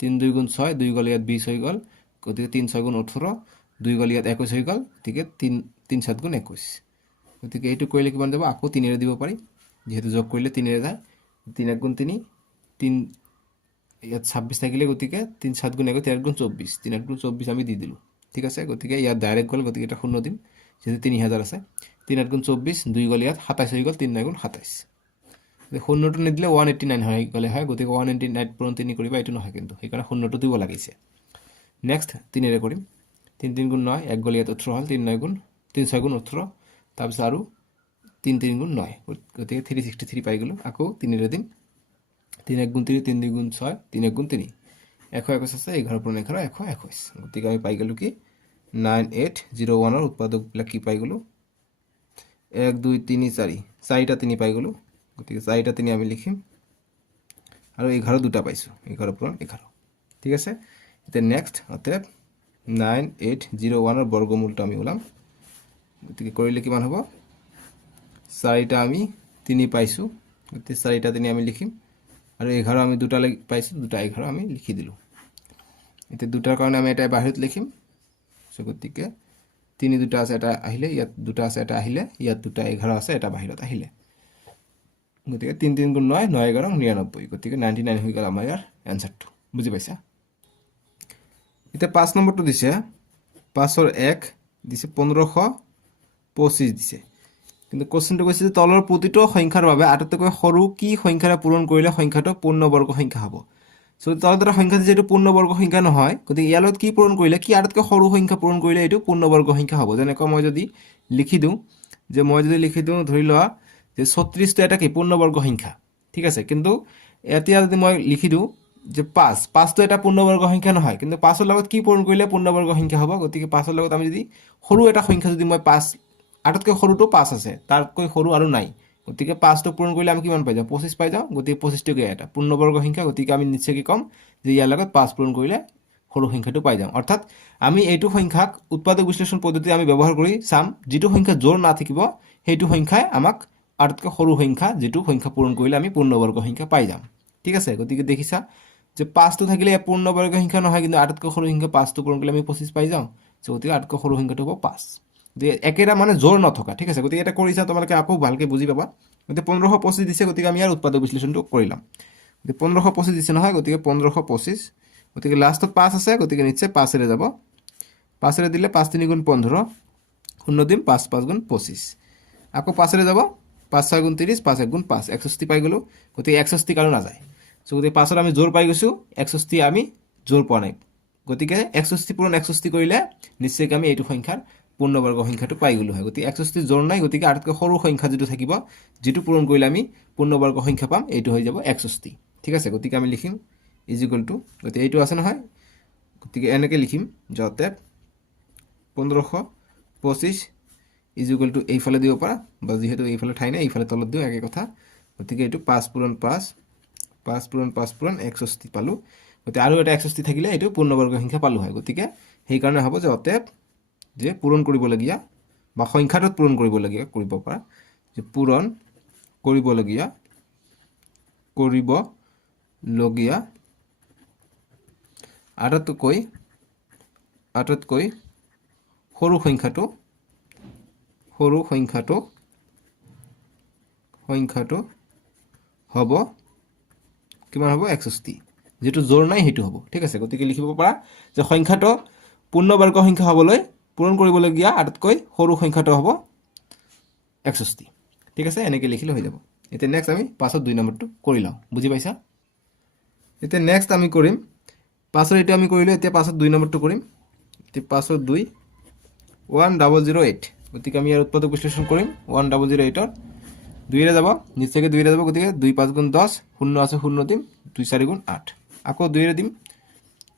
3 2 গুণ 6 2 গল ইয়াত 20 হৈ গল গতিকে 3 6 গুণ 18 2 গল ইয়াত 21 হৈ গল গতিকে 3 3 7 গুণ 21 গতিকে এইটো কৰিলে কিমান যাব আকৌ 3 এৰে দিব পাৰি যেহেতু যোগ কৰিলে 3 এৰে যায় 3 1 গুণ 3 3 ইয়াত 26 থাকিলে গতিকে 3 7 গুণ 1 3 গুণ 24 3 8 গুণ 24 আমি দি দিলো ঠিক আছে গতিকে ইয়াত ডাইৰেক্ট গল গতিকে এটা শূন্য দিম যেহেতু 3000 আছে 3 8 গুণ 24 2 গল ইয়াত 27 হৈ গল 3 9 গুণ 27 শূন্যটো নিদিলে 189 হৈ গলে হয় গতিকে 189 পূৰণ 3 কৰিবা এটো নহয় কিন্তু সেইকাৰণে শূন্যটো দিব লাগিছে নেক্সট 3 এৰে কৰিম 3 3 গুণ 9 1 গল ইয়াত 18 হল 3 9 গুণ 3 6 গুণ 18 তাৰপিছত আৰু 3 3 গুণ 9 গতিকে 363 পাই গলো আকৌ 3 এৰে দিম 3 1 গুণ 3 3 2 গুণ 6 3 1 গুণ 3 121 আছে 11 পূৰণ 11 121 গতিকে আমি পাই গলো কি 9801 ৰ উৎপাদকবিলাক কি পাই গলো 1 2 3 4 4টা 3 পাই গলো গতিকে 4টা 3 আমি লিখিম আৰু 11 দুটা পাইছো 11 পূৰণ 11 ঠিক আছে এতিয়া নেক্সট অতএব 9801 ৰ বৰ্গমূলটো আমি ওলাম গতিকে কৰিলে কিমান হ'ব 4টা আমি 3 পাইছো গতিকে 4টা 3 আমি লিখিম আৰু 11 আমি দুটা পাইছো দুটা 11 আমি লিখি দিলো এতিয়া দুটাৰ কাৰণে আমি এটা বাহিৰত লিখিম গতিকে 3 দুটা আছে এটা আহিলে ইয়াত দুটা আছে এটা আহিলে ইয়াত দুটা 11 আছে এটা বাহিৰত আহিলে গতিকে 3 3 গুণ 9 9 11 99 গতিকে 99 হৈ গ'ল আমাৰ ইয়াৰ এনচাৰটো বুজি পাইছা এতিয়া 5 নম্বৰটো দিছে 5ৰ 1 দিছে 1525 দিছে কিন্তু কোশ্চেনটো কৈছে যে তলৰ প্ৰতিটো সংখ্যাৰ বাবে আটাইতকৈ সৰু কি সংখ্যাৰে পূৰণ কৰিলে সংখ্যাটো পূৰ্ণবৰ্গ সংখ্যা হ'ব সো তলত এটা সংখ্যা দিছে এইটো পূৰ্ণবৰ্গ সংখ্যা নহয় গতিকে ইয়াৰ লগত কি পূৰণ কৰিলে কি আটাইতকৈ সৰু সংখ্যা পূৰণ কৰিলে এইটো পূৰ্ণবৰ্গ সংখ্যা হ'ব যেনেকৈ মই যদি লিখি দিওঁ ধৰি লোৱা যে 36 টো এটা কি পূৰ্ণবৰ্গ সংখ্যা ঠিক আছে কিন্তু এতিয়া যদি মই লিখি দিওঁ যে 5 টো এটা পূৰ্ণবৰ্গ সংখ্যা নহয় কিন্তু 5 ৰ লগত কি পূৰণ কৰিলে পূৰ্ণবৰ্গ সংখ্যা হ'ব গতিকে 5 ৰ লগত আমি যদি সৰু এটা সংখ্যা যদি মই 5 আটাইতকৈ সৰুটো 5 আছে তাতকৈ সৰু আৰু নাই গতিকে 5 টো পূৰণ কৰিলে আমি কিমান পাই যাওঁ 25 পাই যাওঁ গতিকে 25 টো এটা পূৰ্ণবৰ্গ সংখ্যা গতিকে আমি নিশ্চয় কি কম যে ইয়াৰ লগত 5 পূৰণ কৰিলে সৰু সংখ্যাটো পাই যাওঁ অৰ্থাৎ আমি এইটো সংখ্যাক উৎপাদক বিশ্লেষণ পদ্ধতি আমি ব্যৱহাৰ কৰি চাম যিটো সংখ্যা জোৰ না থাকিব সেইটো সংখ্যাই আমাক আটাইতকৈ সৰু সংখ্যা যেটো সংখ্যা পূৰণ কৰিলে আমি পূৰ্ণবৰ্গ সংখ্যা পাই যাম ঠিক আছে গতিকে দেখিছা যে 5 টো থাকিলে পূৰ্ণবৰ্গ সংখ্যা নহয় কিন্তু আটাইতকৈ সৰু সংখ্যা 5 টো পূৰণ কৰিলে আমি 25 পাই যাওঁ সো গতিকে আটাইতকৈ সৰু সংখ্যাটো হ'ব 5 যে একেটা মানে জোৰ নথকা ঠিক আছে গতিকে এটা কৰিছা তোমালোকে আকৌ ভালকে বুজি পাবা গতিকে 1525 দিছে গতিকে আমি ইয়াৰ উৎপাদক বিশ্লেষণটো কৰিলাম গতিকে 1525 দিছে নহয় গতিকে 1525 গতিকে লাষ্টত 5 আছে গতিকে নিশ্চয় 5 এৰে যাব 5 এৰে দিলে 5 3 গুণ 15 শূন্য দিম 5 5 গুণ 25 আকৌ 5 এৰে যাব 5 6 গুণ 30 5 1 গুণ 5 61 পাই গলো গতিকে 61 কাৰো নাযায় সো গতিকে 5 ৰ আমি জোৰ পাই গৈছো 61 আমি জোৰ পোৱা নাই গতিকে 61 পূৰণ 61 কৰিলে নিশ্চয় আমি এইটো সংখ্যাৰ পূৰ্ণবৰ্গ সংখ্যাটো পাই গলো হয় গতিকে 61 জোৰ নাই গতিকে আটাইতকৈ সৰু সংখ্যা যেটো থাকিব যেটো পূৰণ কৰিলে আমি পূৰ্ণবৰ্গ সংখ্যা পাম এইটো হৈ যাব 61 ঠিক আছে গতিকে আমি লিখিম ইজ ইকুৱেল টু গতিকে এইটো আছে নহয় গতিকে এনেকৈ লিখিম যাতে 1525 ইজ ইকুৱেল টু এইফালে দিব পাৰা বা যেহেতু এইফালে ঠাই নাই এইফালে তলত দিওঁ একে কথা গতিকে এইটো 5 পূৰণ 5 5 পূৰণ 5 পূৰণ 61 পালো গতিকে আৰু এটা 61 থাকিলে এইটো পূৰ্ণবৰ্গ সংখ্যা পালো হয় গতিকে সেই কাৰণে হ'ব যে অতএব যে পূৰণ কৰিবলগীয়া বা সংখ্যাটোত পূৰণ কৰিবলগীয়া কৰিব পাৰা যে পূৰণ কৰিবলগীয়া আটাইতকৈ সৰু সংখ্যাটো হ'ব কিমান হ'ব 61 যেটো জোৰ নাই হেতু হ'ব ঠিক আছে গতিকে লিখিব পাৰা যে সংখ্যাটো পূৰ্ণবৰ্গ সংখ্যা হ'বলৈ পূৰণ কৰিবলগীয়া আটাইতকৈ সৰু সংখ্যাটো হ'ব 61 ঠিক আছে এনেকৈ লিখিলে হৈ যাব এতিয়া নেক্সট আমি 5ৰ 2 নম্বৰটো কৰি লওঁ বুজি পাইছা এতিয়া নেক্সট আমি কৰিম 5ৰ এটা আমি কৰিলো এতিয়া 5ৰ 2 নম্বৰটো কৰিম এতিয়া 5ৰ 2 1008 গতিকে আমি ইয়াৰ উৎপাদক বিশ্লেষণ কৰিম 1008 ৰ 2 এৰে যাব নিশ্চয়কৈ 2 এৰে যাব গতিকে 2 5 গুণ 10 শূন্য আছে শূন্য দিম 2 4 গুণ 8 আকৌ 2 এৰে দিম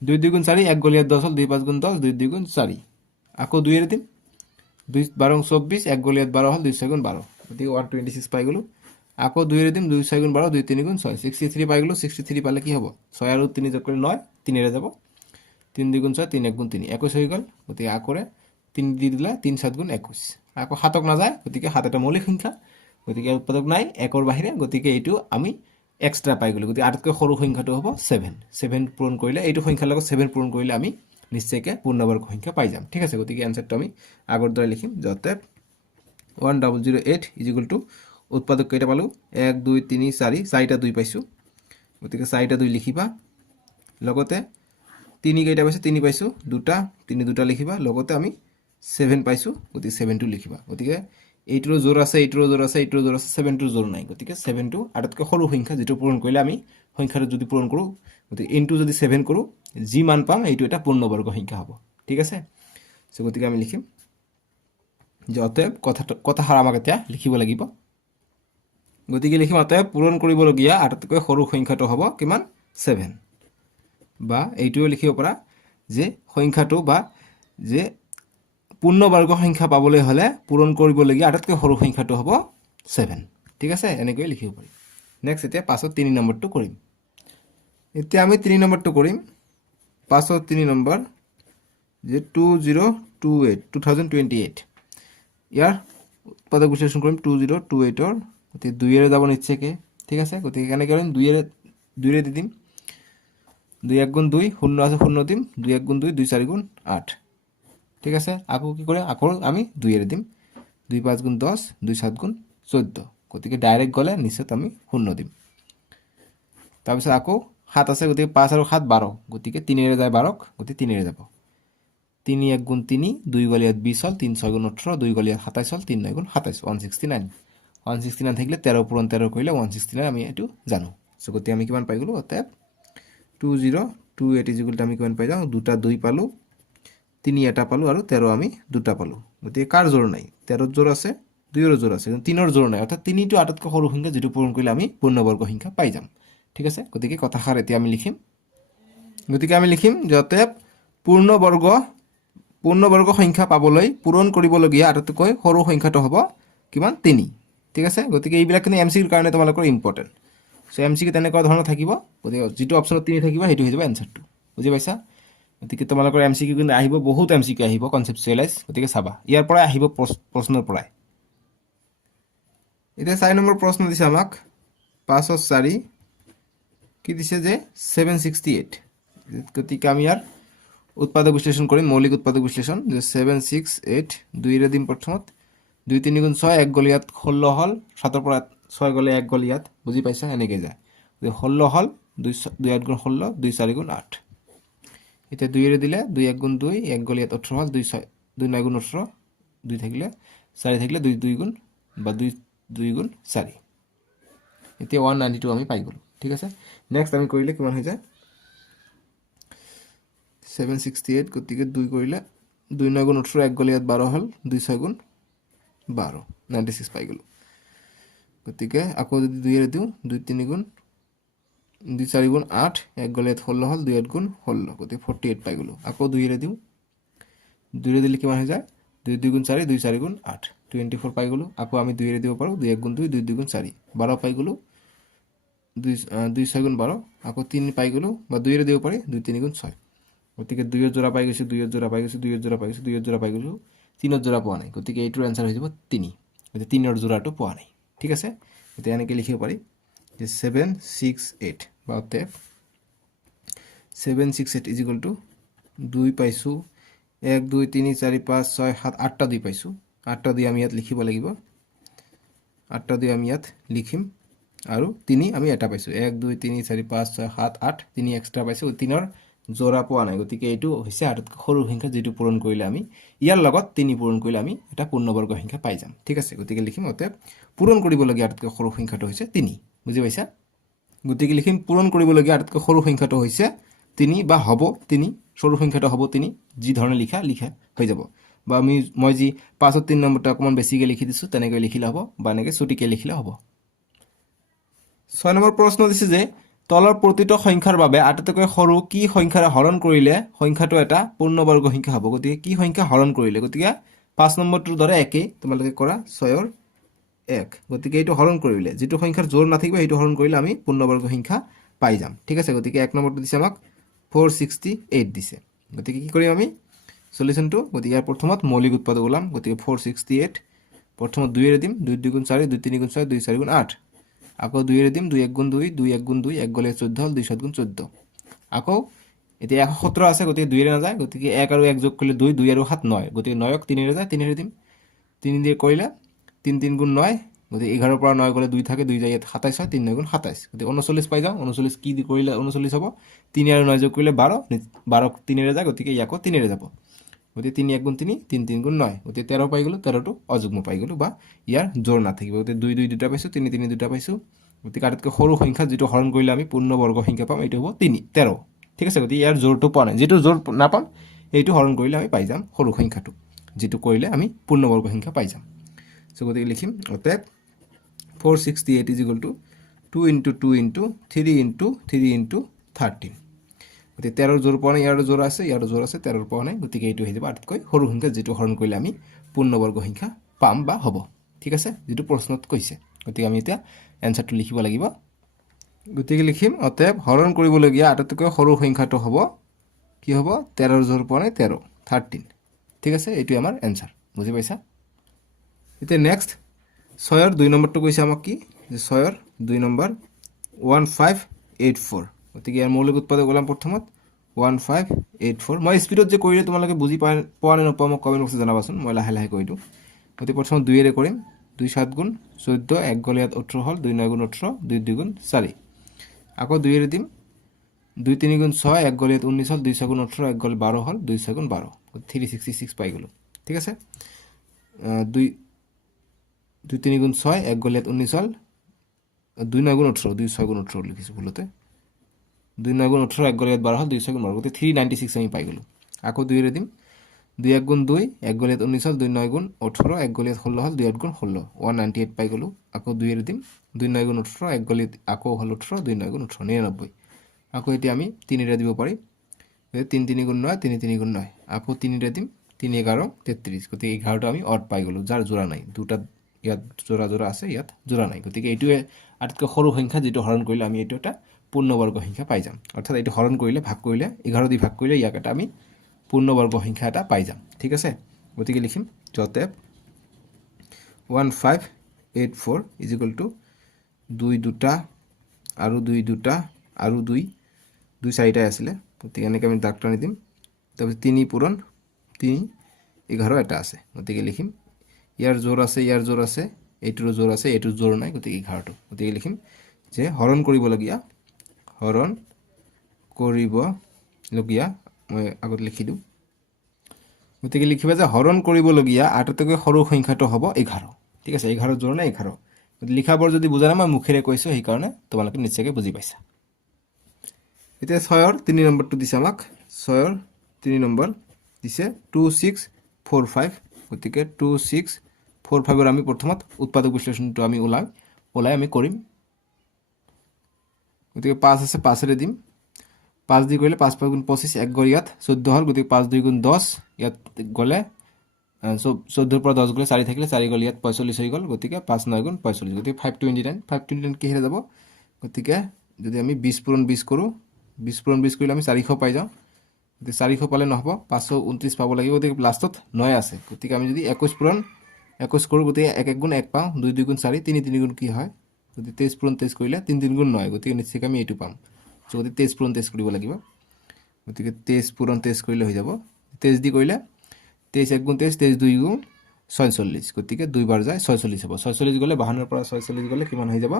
2 2 গুণ 4 এক গলিয়াত 10 হল 2 5 গুণ 10 2 2 গুণ 4 আকৌ 2 এৰে দিম 2 12 24 এক গলিয়াত 12 হল 2 6 গুণ 12 গতিকে 126 পাই গলো আকৌ 2 এৰে দিম 2 6 গুণ 12 2 3 গুণ 6 63 পাই গলো 63 পালে কি হ'ব 6 আৰু 3 যোগ কৰি 9 3 এৰে যাব 3 2 গুণ 6 3 1 গুণ 3 21 হৈ গল গতিকে আকৰে 3 দি দিলা 3 7 গুণ 21 আকৌ 7ক নাযায় গতিকে 7 এটা মৌলিক সংখ্যা গতিকে উৎপাদক নাই 1ৰ বাহিৰে গতিকে এইটো আমি এক্সট্ৰা পাই গলো গতিকে আটাইতকৈ সৰু সংখ্যাটো হ'ব 7 পূৰণ কৰিলে এইটো সংখ্যাৰ লগত 7 পূৰণ কৰিলে আমি নিশ্চয়কৈ পূৰ্ণবৰ্গ সংখ্যা পাই যাম ঠিক আছে গতিকে এনসাৰটো আমি আগৰ দৰে লিখিম যাতে 1008 ইজ ইকুৱেল টু উৎপাদক কেইটা পালো 1 2 3 4 চাৰিটা 2 পাইছো গতিকে চাৰিটা 2 লিখিবা লগতে 3 কেইটা পাইছো 3 পাইছো দুটা 3 দুটা লিখিবা লগতে আমি 7 পাইছো গতিকে 7 টো লিখিবা গতিকে 8 ৰ জোৰ আছে 8 ৰ জোৰ আছে 8 ৰ জোৰ আছে 7 ৰ জোৰ নাই গতিকে 7 টো আটাইতকৈ সৰু সংখ্যা যেটো পূৰণ কৰিলে আমি সংখ্যাটো যদি পূৰণ কৰো গতিকে ইনটু যদি 7 কৰো যি মান পাম এইটো এটা পূৰ্ণবৰ্গ সংখ্যা হ'ব ঠিক আছে সো গতিকে আমি লিখিম যে অতএব কথা হার আমাক এতিয়া লিখিব লাগিব গতিকে লিখিম অতএব পূৰণ কৰিবলগীয়া আটাইতকৈ সৰু সংখ্যাটো হ'ব কিমান 7 বা এইটোও লিখিব পাৰা যে সংখ্যাটো বা যে পূৰ্ণবৰ্গ সংখ্যা পাবলৈ হলে পূৰণ কৰিবলগীয়া আটাইতকৈ সৰু সংখ্যাটো হ'ব 7 ঠিক আছে এনেকৈ লিখিব পাৰি নেক্সট এতিয়া 5ৰ 3 নম্বৰটো কৰিম এতিয়া আমি 3 নম্বৰটো কৰিম 5ৰ 3 নম্বৰ যে 2028 ইয়াৰ উৎপাদক বিশ্লেষণ কৰিম 2028 ৰ গতিকে 2 এৰে যাব নিশ্চয়কৈ ঠিক আছে গতিকে কেনেকৈ কৰিম 2 এৰে দি দিম 2 1 গুণ 2 শূন্য আছে শূন্য দিম 2 1 গুণ 2 2 4 গুণ 8 ঠিক আছে আকৌ কি কৰে আকৌ আমি 2 এৰে দিম 2 5 গুণ 10 2 7 গুণ 14 গতিকে ডাইৰেক্ট গ'লে নিচেত আমি 0 দিম। তাৰপিছত আকৌ 7 আছে, গতিকে 5 আৰু 7 12, গতিকে 3ৰে যায় 12, গতিকে 3ৰে যাব। 3 1 গুণ 3, 2 গ'লে ইয়াত 20 হ'ল, 3 6 গুণ 18, 2 গ'লে ইয়াত 27 হ'ল, 3 9 গুণ 27, 169। 169 থাকিলে 13 পূৰণ 13 কৰিলে 169, আমি এইটো জানো। চ' গতিকে আমি কিমান পাই গ'লোঁ? অতএব 2028 ইজ ইকুৱেল টু আমি কিমান পাই যাওঁ? 2টা 2 পালোঁ, 3 এটা পালোঁ আৰু 13 আমি 2টা পালোঁ। গতিকে কাৰ জোৰ নাই? 13ৰ জোৰ আছে, 2ৰ জোৰ আছে, কিন্তু 3ৰ জোৰ নাই, অৰ্থাৎ 3টো আটাইতকৈ সৰু সংখ্যা, যিটো পূৰণ কৰিলে আমি পূৰ্ণবৰ্গ সংখ্যা পাই যাম। ঠিক আছে, গতিকে কথাষাৰ এতিয়া আমি লিখিম। গতিকে আমি লিখিম যে অতএব পূৰ্ণবৰ্গ সংখ্যা পাবলৈ পূৰণ কৰিবলগীয়া আটাইতকৈ সৰু সংখ্যাটো হ'ব কিমান? 3। ঠিক আছে, গতিকে এইবিলাক কিন্তু এম চি কিউৰ কাৰণে তোমালোকৰ ইম্পৰ্টেণ্ট। চ' এম চি কিউ তেনেকুৱা ধৰণৰ থাকিব, গতিকে যিটো অপশ্যনত 3 থাকিব সেইটো হৈ যাব এনচাৰটো। বুজি পাইছা? গতিকে তোমালোকৰ এম চি কিউ কিন্তু আহিব, বহুত এম চি কিউ আহিব কনচেপচুৱেলাইজ, গতিকে চাবা ইয়াৰ পৰাই আহিব প্ৰশ্নৰ পৰাই। এতিয়া 4 নম্বৰ প্ৰশ্ন দিছে আমাক 5ৰ 4 কি দিছে যে 768। গতিকে আমি ইয়াৰ উৎপাদক বিশ্লেষণ কৰিম, মৌলিক উৎপাদক বিশ্লেষণ, যে 768 2ৰে দিম প্ৰথমত, 2 3 গুণ 6, 1 গ'ল ইয়াত 16 হ'ল, 7ৰ পৰা 6 গ'লে 1 গ'ল ইয়াত, বুজি পাইছা? এনেকৈ যায়, 16 হ'ল, 2 8 গুণ 16, 2 4 গুণ 8। এতিয়া 2ৰে দিলে 2 1 গুণ 2, 1 গ'ল ইয়াত 18 হ'ল, 2 9 গুণ 18, 2 থাকিলে 4 থাকিলে 2 2 গুণ বা 2 গুণ 4। এতিয়া 192 আমি পাই গ'লোঁ। ঠিক আছে, নেক্সট আমি কৰিলে কিমান হৈ যায়? 768, গতিকে 2 কৰিলে 2 9 গুণ 18, 1 গ'লে ইয়াত 12 হ'ল, 2 6 গুণ 12, 96 পাই গ'লোঁ। গতিকে আকৌ যদি 2ৰে দিওঁ, 2 3 গুণ 2 4 গুণ 8, 1 গ'লে ইয়াত 16 হ'ল, 2 8 গুণ 16, গতিকে 48 পাই গ'লোঁ। আকৌ 2ৰে দিওঁ, 2ৰে দিলে কিমান হৈ যায়? 2 2 গুণ 4, 2 4 গুণ 8, 24 পাই গ'লোঁ। আকৌ আমি 2ৰে দিব পাৰোঁ, 2 1 গুণ 2, 2 2 গুণ 4, 12 পাই গ'লোঁ, 2 6 গুণ 12, আকৌ 3 পাই গ'লোঁ, বা 2ৰে দিব পাৰি 2 3 গুণ 6, গতিকে 2ৰ জোৰা পাই গৈছোঁ, 2ৰ জোৰা পাই গৈছোঁ, 2ৰ জোৰা পাই গৈছোঁ, 2ৰ জোৰা পাই গৈছোঁ, 3ৰ জোৰা পোৱা নাই, গতিকে এইটোৰ এনচাৰ হৈ যাব 3, গতিকে 3ৰ জোৰাটো পোৱা নাই। ঠিক আছে, এতিয়া এনেকৈ লিখিব পাৰি যে 768 বা অতএব 768 ইজ ইকুৱেল টু 2 পাইছোঁ, 1 2 3 4 5 6 7 8টা 2 পাইছোঁ, 8টা 2 আমি ইয়াত লিখিব লাগিব, 8টা 2 আমি ইয়াত লিখিম, আৰু 3 আমি এটা পাইছোঁ, 1 2 3 4 5 6 7 8, 3 এক্সট্ৰা পাইছোঁ, 3ৰ জোৰা পোৱা নাই, গতিকে এইটো হৈছে আটাইতকৈ সৰু সংখ্যা, যিটো পূৰণ কৰিলে আমি ইয়াৰ লগত 3 পূৰণ কৰিলে আমি এটা পূৰ্ণবৰ্গ সংখ্যা পাই যাম। ঠিক আছে, গতিকে লিখিম অতএব পূৰণ কৰিবলগীয়া আটাইতকৈ সৰু সংখ্যাটো হৈছে 3। বুজি পাইছা? গতিকে লিখিম পূৰণ কৰিবলগীয়া আটাইতকৈ সৰু সংখ্যাটো হৈছে 3, বা হ'ব 3, সৰু সংখ্যাটো হ'ব 3, যি ধৰণে লিখা হৈ যাব। বা মই যি 5ৰ 3 নম্বৰটো অকণমান বেছিকৈ লিখি দিছোঁ, তেনেকৈ লিখিলে হ'ব, বা এনেকৈ চুটিকৈ লিখিলে হ'ব। 6 নম্বৰ প্ৰশ্ন দিছে যে তলৰ প্ৰতিটো সংখ্যাৰ বাবে আটাইতকৈ সৰু কি সংখ্যাৰে হৰণ কৰিলে সংখ্যাটো এটা পূৰ্ণবৰ্গ সংখ্যা হ'ব। গতিকে কি সংখ্যা হৰণ কৰিলে, গতিকে 5 নম্বৰটোৰ দৰে একেই তোমালোকে কৰা, 6ৰ 1, গতিকে এইটো হৰণ কৰিলে যিটো সংখ্যাৰ জোৰ নাথাকিব সেইটো হৰণ কৰিলে আমি পূৰ্ণবৰ্গ সংখ্যা পাই যাম। ঠিক আছে, গতিকে 1 নম্বৰটো দিছে আমাক 468 দিছে, গতিকে কি কৰিম আমি সলিউশ্যনটো? গতিকে ইয়াৰ প্ৰথমত মৌলিক উৎপাদক ওলাম, গতিকে 468 প্ৰথমত 2ৰে দিম, 2 2 গুণ 4, 2 3 গুণ 6, 2 4 গুণ 8, আকৌ 2ৰে দিম, 2 1 গুণ 2, 2 1 গুণ 2, 1 গ'লে 14 হ'ল, 2 7 গুণ 14, আকৌ এতিয়া 117 আছে, গতিকে 2ৰে নাযায়, গতিকে 1 আৰু 1 যোগ কৰিলে 2, 2 আৰু 7 9, গতিকে 9ক 3ৰে যায়, 3ৰে দিম, 3 দিয়ে কৰিলে 3 3 গুণ 9, গতিকে 11ৰ পৰা 9 গ'লে 2 থাকে, 2 যায় ইয়াত 27 হয়, 3 9 গুণ 27, গতিকে 39 পাই যাওঁ। 39 কি দি কৰিলে 39 হ'ব? 3 আৰু 9 যোগ কৰিলে 12, 12ক 3ৰে যায়, গতিকে ইয়াকো 3ৰে যাব, গতিকে 3 1 গুণ 3, 3 3 গুণ 9, গতিকে 13 পাই গ'লোঁ, 13টো অযুগ্ম পাই গ'লোঁ, বা ইয়াৰ জোৰ নাথাকিব, গতিকে 2 2 দুটা পাইছোঁ, 3 3 দুটা পাইছোঁ, গতিকে আটাইতকৈ সৰু সংখ্যা যিটো হৰণ কৰিলে আমি পূৰ্ণবৰ্গ সংখ্যা পাম, এইটো হ'ব 13। ঠিক আছে, গতিকে ইয়াৰ জোৰটো পোৱা নাই, যিটো জোৰ নাপাম এইটো হৰণ কৰিলে আমি পাই যাম সৰু সংখ্যাটো, যিটো কৰিলে আমি পূৰ্ণবৰ্গ সংখ্যা পাই যাম। চ' গতিকে লিখিম অতএব 468 ইজ ইকুৱেল টু 2 × 2 × 3 × 3 × 13, গতিকে 13ৰ জোৰ পোৱা নাই, ইয়াৰো জোৰ আছে, ইয়াৰো জোৰ আছে, 13ৰ পোৱা নাই, গতিকে এইটো হৈ যাব আটাইতকৈ সৰু সংখ্যা, যিটো হৰণ কৰিলে আমি পূৰ্ণবৰ্গ সংখ্যা পাম বা হ'ব। ঠিক আছে, যিটো প্ৰশ্নত কৈছে, গতিকে আমি এতিয়া এনচাৰটো লিখিব লাগিব। গতিকে লিখিম অতএব হৰণ কৰিবলগীয়া আটাইতকৈ সৰু সংখ্যাটো হ'ব, কি হ'ব? 13ৰ জোৰ পোৱা নাই, 13। ঠিক আছে, এইটোৱে আমাৰ এনচাৰ। বুজি পাইছা? এতিয়া নেক্সট 6ৰ 2 নম্বৰটো কৈছে আমাক কি, যে 6ৰ 2 নম্বৰ 1584, গতিকে ইয়াৰ মৌলিক উৎপাদক ওলাম প্ৰথমত 1584। মই স্পীডত যে কৰিলে তোমালোকে বুজি পোৱা নে নোপোৱা মোক কমেণ্ট বক্সত জনাবাচোন, মই লাহে লাহে কৰি দিওঁ। গতিকে প্ৰথমত 2ৰে কৰিম, 2 7 গুণ 14 1 গ'লে ইয়াত 18 হ'ল 2 9 গুণ 18 2 2 গুণ 4 আকৌ 2 এৰে দিম 2 3 গুণ 6 1 গ'লে ইয়াত 19 হ'ল 2 6 গুণ 18 1 গ'লে 12 হ'ল 2 6 গুণ 12 366 পাই গ'লো ঠিক আছে 2 2 3 গুণ 6 1 গ'লে ইয়াত 19 হ'ল 2 9 গুণ 18 2 6 গুণ 18 লিখিছোঁ ভুলতে 2 9 গুণ 18 1 গ'লে ইয়াত 12 হ'ল 2 6 গুণ 12 গতিকে 396 আমি পাই গ'লো আকৌ 2 এৰে দিম 2 1 গুণ 2 1 গ'লে ইয়াত 19 হ'ল 2 9 গুণ 18 1 গ'লে ইয়াত 16 হ'ল 2 8 গুণ 16 198 পাই গ'লো আকৌ 2 এৰে দিম 2 9 গুণ 18 1 গ'লে আকৌ হ'ল 18 2 9 গুণ 18 99 আকৌ এতিয়া আমি 3 এৰে দিব পাৰিম 3 3 গুণ 9 3 3 গুণ 9 আকৌ 3 এৰে দিম 3 11 33 গতিকে 11টা আমি অড পাই গ'লো যাৰ জোৰা নাই দুটা ইয়াত জোৰা জোৰা আছে ইয়াত জোৰা নাই গতিকে এইটোৱে আটাইতকৈ সৰু সংখ্যা যেটো হৰণ কৰিলে আমি এইটো এটা পূৰ্ণবৰ্গ সংখ্যা পাই যাম অৰ্থাৎ এইটো হৰণ কৰিলে ভাগ কৰিলে 11 দি ভাগ কৰিলে ইয়াক এটা আমি পূৰ্ণবৰ্গ সংখ্যা এটা পাই যাম ঠিক আছে গতিকে লিখিম যতে 1584 ইজ ইকুৱেল টু 2 দুটা আৰু 2 দুটা আৰু 2 2 চাৰিটাই আছিলে গতিকে এনেকৈ আমি দাগ টানি দিম তাৰপিছত 3 পূৰণ 3 11 এটা আছে গতিকে লিখিম ইয়াৰ জোৰ আছে ইয়াৰ জোৰ আছে এইটোৰ জোৰ আছে এইটোৰ জোৰ নাই গতিকে 11টো গতিকে লিখিম যে হৰণ কৰিবলগীয়া মই আগত লিখি দিওঁ গতিকে লিখিবা যে হৰণ কৰিবলগীয়া আটাইতকৈ সৰু সংখ্যাটো হ'ব 11 ঠিক আছে 11 জোৰ নাই 11 লিখাবৰ যদি বুজা নাই মই মুখেৰে কৈছোঁ সেইকাৰণে তোমালোকে নিশ্চয়কৈ বুজি পাইছা এতিয়া 6ৰ 3 নম্বৰটো দিছে আমাক 6ৰ 3 নম্বৰ দিছে 2645 গতিকে 2645ৰ আমি প্ৰথমত উৎপাদক বিশ্লেষণটো আমি ওলাই আমি কৰিম গতিকে 5 আছে 5 এৰে দিম 5 দি কৰিলে 5 5 গুণ 25 1 গ'ল ইয়াত 14 হ'ল গতিকে 5 2 গুণ 10 ইয়াত গ'লে 14 পৰা 10 গ'লে 4 থাকিলে 4 গ'ল ইয়াত 45 হৈ গ'ল গতিকে 5 9 গুণ 45 গতিকে 529 কিহেৰে যাব গতিকে যদি আমি 20 পূৰণ 20 কৰোঁ 20 পূৰণ 20 কৰিলে আমি 400 পাই যাওঁ গতিকে 400 পালে নহ'ব 529 পাব লাগিব গতিকে লাষ্টত 9 আছে গতিকে আমি যদি 21 পূৰণ 21 কৰোঁ গতিকে 1 1 গুণ 1 পাওঁ 2 2 গুণ 4 3 3 গুণ কি হয় গতিকে 23 পূৰণ 23 কৰিলে 3 3 গুণ 9 গতিকে নিশ্চয়কৈ আমি এইটো পাম গতিকে 23 পূৰণ 23 কৰিব লাগিব গতিকে 23 পূৰণ 23 কৰিলে হৈ যাব 23 দি কৰিলে 23 1 গুণ 23 23 2 গুণ 46 গতিকে 2 বাৰ যায় 46 হ'ব 46 গ'লে 52 পৰা 46 গ'লে কিমান হৈ যাব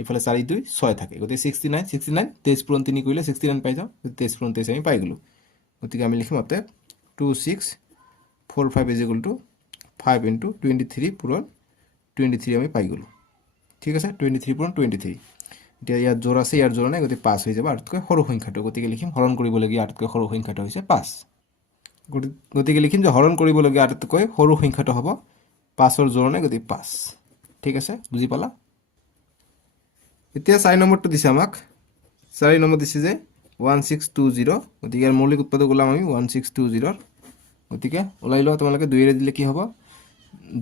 ইফালে 4 2 6 থাকে গতিকে 69 23 পূৰণ 3 কৰিলে 69 পাই যাওঁ 23 পূৰণ 23 আমি পাই গ'লোঁ গতিকে আমি লিখিম অতএব 2645 ইজ ইকুৱেল টু 5 ইনটু 23 পূৰণ 23 আমি পাই গ'লোঁ ঠিক আছে 23 পূৰণ 23 এতিয়া ইয়াত জোৰ আছে ইয়াৰ জোৰ নাই গতিকে 5 হৈ যাব আটাইতকৈ সৰু সংখ্যাটো গতিকে লিখিম হৰণ কৰিবলগীয়া আটাইতকৈ সৰু সংখ্যাটো হৈছে 5 গতিকে লিখিম যে হৰণ কৰিবলগীয়া আটাইতকৈ সৰু সংখ্যাটো হ'ব 5ৰ জোৰ নাই গতিকে 5 ঠিক আছে বুজি পালা এতিয়া 4 নম্বৰটো দিছে আমাক 4 নম্বৰ দিছে যে 1620 গতিকে ইয়াৰ মৌলিক উৎপাদক ওলাম আমি 1620 গতিকে ওলাই লোৱা তোমালোকে 2 এৰে দিলে কি হ'ব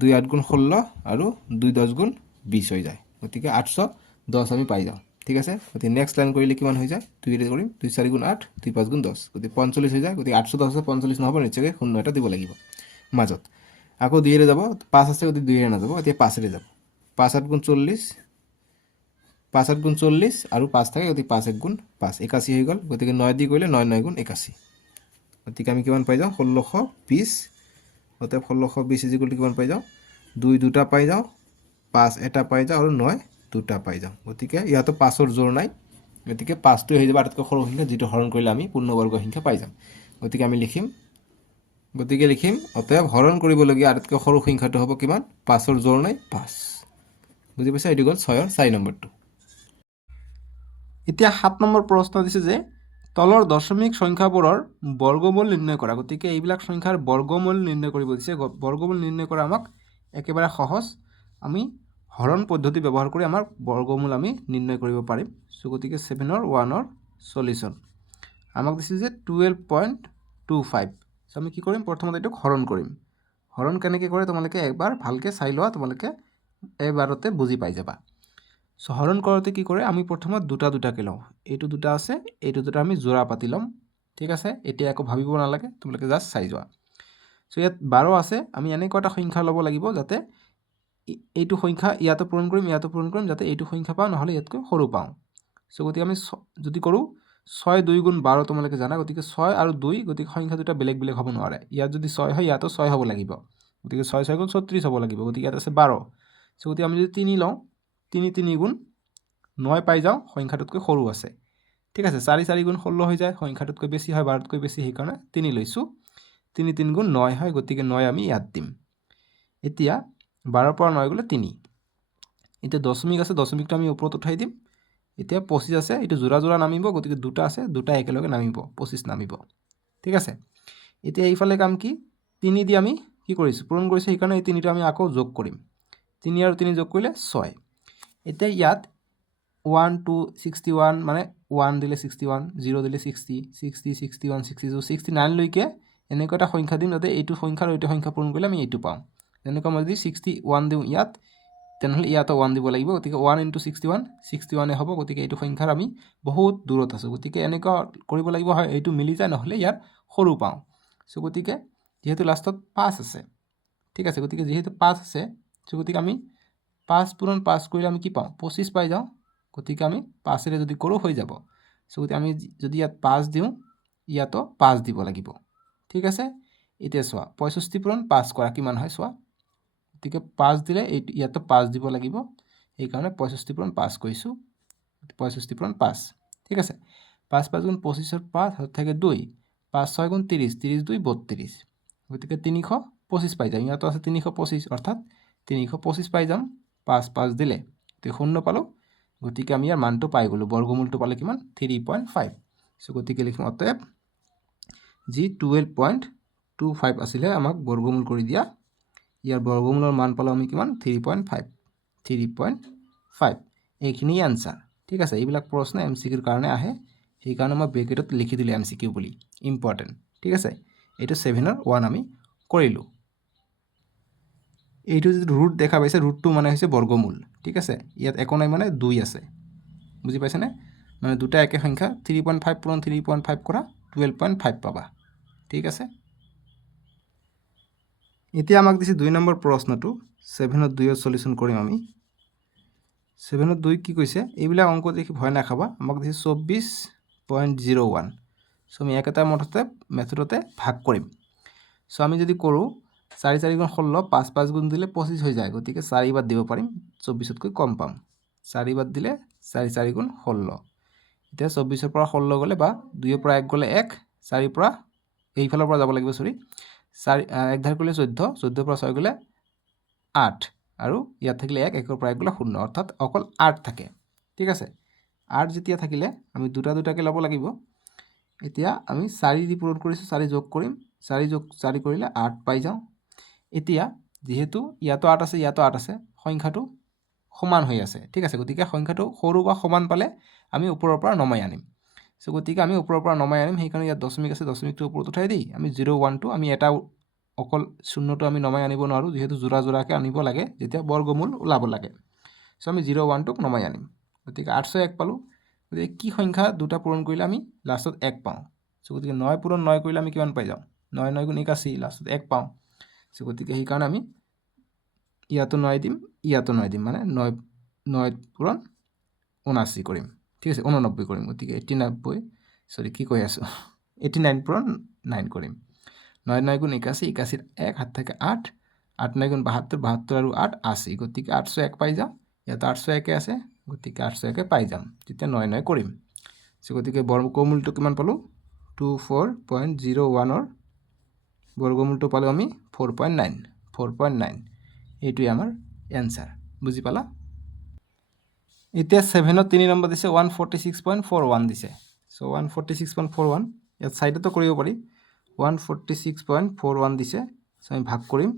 2 8 গুণ 16 আৰু 2 10 গুণ 20 হৈ যায় গতিকে 810 আমি পাই যাওঁ ঠিক আছে গতিকে নেক্সট লাইন কৰিলে কিমান হৈ যায় 2 এৰে কৰিম 2 4 গুণ 8 2 5 গুণ 10 গতিকে 45 হৈ যায় গতিকে 810 45 নহ'ব নিশ্চয়কৈ 0 এটা দিব লাগিব মাজত আকৌ 2 এৰে যাব 5 আছে গতিকে 2 এৰে নাযাব এতিয়া 5 এৰে যাব 5 8 গুণ 40 5 8 গুণ 40 আৰু 5 থাকে গতিকে 5 1 গুণ 5 81 হৈ গ'ল গতিকে 9 দি কৰিলে 9 9 গুণ 81 গতিকে আমি কিমান পাই যাওঁ 1620 অতএব 1620 ইজ ইকুৱেল টু কিমান পাই যাওঁ 2 দুটা পাই যাওঁ 5 এটা পাই যাওঁ আৰু 9 দুটা পাই যাওঁ গতিকে ইয়াতো 5ৰ জোৰ নাই গতিকে 5টোৱে হৈ যাব আটাইতকৈ সৰু সংখ্যা যিটো হৰণ কৰিলে আমি পূৰ্ণবৰ্গ সংখ্যা পাই যাম গতিকে আমি লিখিম অতএব হৰণ কৰিবলগীয়া আটাইতকৈ সৰু সংখ্যাটো হ'ব কিমান 5ৰ জোৰ নাই 5 বুজি পাইছা এইটো গ'ল 6ৰ 4 নম্বৰটো এতিয়া 7 নম্বৰ প্ৰশ্ন দিছে যে তলৰ দশমিক সংখ্যাবোৰৰ বৰ্গমূল নিৰ্ণয় কৰা গতিকে এইবিলাক সংখ্যাৰ বৰ্গমূল নিৰ্ণয় কৰিব দিছে বৰ্গমূল নিৰ্ণয় কৰা আমাক একেবাৰে সহজ আমি হৰণ পদ্ধতি ব্যৱহাৰ কৰি আমাৰ বৰ্গমূল আমি নিৰ্ণয় কৰিব পাৰিম গতিকে 7ৰ 1ৰ সলিউশন আমাক দিছে যে 12.25 আমি কি কৰিম প্ৰথমতে এইটোক হৰণ কৰিম হৰণ কেনেকৈ কৰে তোমালোকে একবাৰ ভালকৈ চাই লোৱা তোমালোকে এবাৰতে বুজি পাই যাবা হৰণ কৰোঁতে কি কৰে আমি প্ৰথমত দুটা দুটাকৈ লওঁ এইটো দুটা আছে এইটো দুটা আমি জোৰা পাতি ল'ম ঠিক আছে এতিয়া একো ভাবিব নালাগে তোমালোকে জাষ্ট চাই যোৱা ইয়াত 12 আছে আমি এনেকুৱা এটা সংখ্যা ল'ব লাগিব যাতে এইটো সংখ্যা ইয়াতো পূৰণ কৰিম যাতে এইটো সংখ্যা পাওঁ নহ'লে ইয়াতকৈ সৰু পাওঁ গতিকে আমি যদি কৰোঁ 6 2 গুণ 12 তোমালোকে জানা গতিকে 6 আৰু 2 গতিকে সংখ্যা দুটা বেলেগ বেলেগ হ'ব নোৱাৰে ইয়াত যদি 6 হয় ইয়াতো 6 হ'ব লাগিব গতিকে 6 6 গুণ 36 হ'ব লাগিব গতিকে ইয়াত আছে 12 চ' গতিকে আমি যদি 3 লওঁ 3 গুণ 9 পাই যাওঁ সংখ্যাটোতকৈ সৰু আছে ঠিক আছে 4 গুণ 16 হৈ যায় সংখ্যাটোতকৈ বেছি হয় 12তকৈ বেছি সেইকাৰণে 3 লৈছোঁ 3 গুণ 9 হয় গতিকে 9 আমি ইয়াত দিম এতিয়া 12 পৰা 9 গ'লে 3 এতিয়া দশমিক আছে দশমিকটো আমি ওপৰত উঠাই দিম এতিয়া 25 আছে এইটো জোৰা নামিব গতিকে দুটা আছে দুটা একেলগে নামিব 25 নামিব ঠিক আছে এতিয়া এইফালে কাম কি 3 দি আমি কি কৰিছোঁ পূৰণ কৰিছোঁ সেইকাৰণে এই 3টো আমি আকৌ যোগ কৰিম 3 আৰু 3 যোগ কৰিলে 6 এতিয়া ইয়াত 1 2 61 মানে 1 দিলে 61 0 দিলে 60 60 61 62 69 লৈকে এনেকুৱা এটা সংখ্যা দিম যাতে এইটো সংখ্যা আৰু এইটো সংখ্যা পূৰণ কৰিলে আমি এইটো পাওঁ যেনেকৈ মই যদি 61 দিওঁ ইয়াত তেনেহ'লে ইয়াতো 1 দিব লাগিব গতিকে 1 * 61 61 হ'ব গতিকে এইটো সংখ্যাৰ আমি বহুত দূৰত আছোঁ গতিকে এনেকুৱা কৰিব লাগিব হয় এইটো মিলি যায় নহ'লে ইয়াৰ সৰু পাওঁ চ' গতিকে যেহেতু লাষ্টত 5 আছে ঠিক আছে গতিকে যেহেতু 5 আছে চ' গতিকে আমি 5 পূৰণ 5 কৰিলে আমি কি পাওঁ 25 পাই যাওঁ গতিকে আমি 5 যদি কৰোঁ হৈ যাব চ' গতিকে আমি যদি ইয়াত 5 দিওঁ ইয়াতো 5 দিব লাগিব ঠিক আছে এতিয়া চোৱা 65 পূৰণ 5 কৰা কিমান হয় চোৱা গতিকে 5 দিলে এইটো ইয়াতো 5 দিব লাগিব সেইকাৰণে 65 পূৰণ 5 কৰিছোঁ 65 পূৰণ 5 ঠিক আছে 5 5 গুণ 25 5 হাতত থাকে 2 5 6 গুণ 30 30 2 32 গতিকে 325 পাই যাম ইয়াতো আছে 325 অৰ্থাৎ 325 পাই যাম 5 5 দিলে গতিকে 0 পালোঁ গতিকে আমি ইয়াৰ মানটো পাই গ'লোঁ বৰ্গমূলটো পালে কিমান 3.5 চ' গতিকে লিখিম অতএব যি 12.25 আছিলে আমাক বৰ্গমূল কৰি দিয়া ইয়াৰ বৰ্গমূলৰ মান পালোঁ আমি কিমান 3.5 এইখিনি আনসাৰ ঠিক আছে এইবিলাক প্ৰশ্ন MCQৰ কাৰণে আহে সেইকাৰণে মই ব্ৰেকেটত লিখি দিলোঁ MCQ বুলি ইম্পৰ্টেণ্ট ঠিক আছে এইটো 7ৰ 1 আমি কৰিলোঁ এইটো যদি ৰুট দেখা পাইছে ৰুটটো মানে হৈছে বৰ্গমূল ঠিক আছে ইয়াত একো নাই মানে 2 আছে বুজি পাইছেনে মানে দুটা একে সংখ্যা 3.5 পূৰণ 3.5 কৰা 12.5 পাবা ঠিক আছে এতিয়া আমাক দিছে 2 নম্বৰ প্ৰশ্নটো 7ৰ 2ৰ সলিউশন কৰিম আমি 7ৰ 2 কি কৈছে এইবিলাক অংক দেখি ভয় নাখাবা আমাক দিছে 24.01 সো আমি একেটা মেথডতে ভাগ কৰিম সো আমি যদি কৰোঁ 4 4 গুণ 16 5 5 গুণ দিলে 25 হৈ যায় গতিকে 4 বাৰ দিব পাৰিম 24তকৈ কম পাম 4 বাৰ দিলে 4 4 গুণ 16 এতিয়া 24ৰ পৰা 16 গ'লে বা 2ৰ পৰা 1 গ'লে 1 4ৰ পৰা এইফালৰ পৰা যাব লাগিব সৰি 4 1 ধাৰ কৰিলে 14 14ৰ পৰা 6 গ'লে 8 আৰু ইয়াত থাকিলে 1 1ৰ পৰা 1 গ'লে 0 অৰ্থাৎ অকল 8 থাকে ঠিক আছে 8 যেতিয়া থাকিলে আমি দুটা দুটাকে ল'ব লাগিব এতিয়া আমি 4 দি পূৰণ কৰিছোঁ 4 যোগ কৰিম 4 যোগ 4 কৰিলে 8 পাই যাওঁ এতিয়া যেহেতু ইয়াতো 8 আছে ইয়াতো 8 আছে সংখ্যাটো সমান হৈ আছে ঠিক আছে গতিকে সংখ্যাটো সৰু বা সমান পালে আমি ওপৰৰ পৰা নমাই আনিম সো গতিকে আমি ওপৰৰ পৰা নমাই আনিম সেইকাৰণে ইয়াত দশমিক আছে দশমিকটো ওপৰত উঠাই দিই আমি 0 1 2 আমি এটা অকল শূন্যটো আমি নমাই আনিব নোৱাৰোঁ যেহেতু জোৰাকে আনিব লাগে যেতিয়া বৰ্গমূল ওলাব লাগে সো আমি 0 1 2 নমাই আনিম গতিকে 801 পালোঁ গতিকে কি সংখ্যা দুটা পূৰণ কৰিলে আমি লাষ্টত 1 পাওঁ সো গতিকে 9 পূৰণ 9 কৰিলে আমি কিমান পাই যাওঁ 9 9 গুণ 81 লাষ্টত 1 পাওঁ সো গতিকে সেইকাৰণে আমি ইয়াতো 9 দিম ইয়াতো 9 দিম মানে 9 পূৰণ 79 কৰিম ঠিক আছে 89 কৰিম গতিকে 89 সৰি কি কৈ আছোঁ 89 পূৰণ 9 কৰিম 9 9 গুণ 81 81 1 হাত থাকে 8 8 9 গুণ 72 72 আৰু 8 80 গতিকে 801 পাই যাম ইয়াত 801 আছে গতিকে 801 পাই যাম তেতিয়া 9 9 কৰিম সো গতিকে বৰ্গমূলটো কিমান পালোঁ 24.01ৰ বৰ্গমূলটো পালোঁ আমি 4.9 এইটোৱে আমাৰ এনসাৰ বুজি পালা এতিয়া 7ৰ 3 নম্বৰ দিছে 146.41 দিছে সো 146.41 ইয়াত সাইডতো কৰিব পাৰি 146.41 দিছে সো আমি ভাগ কৰিম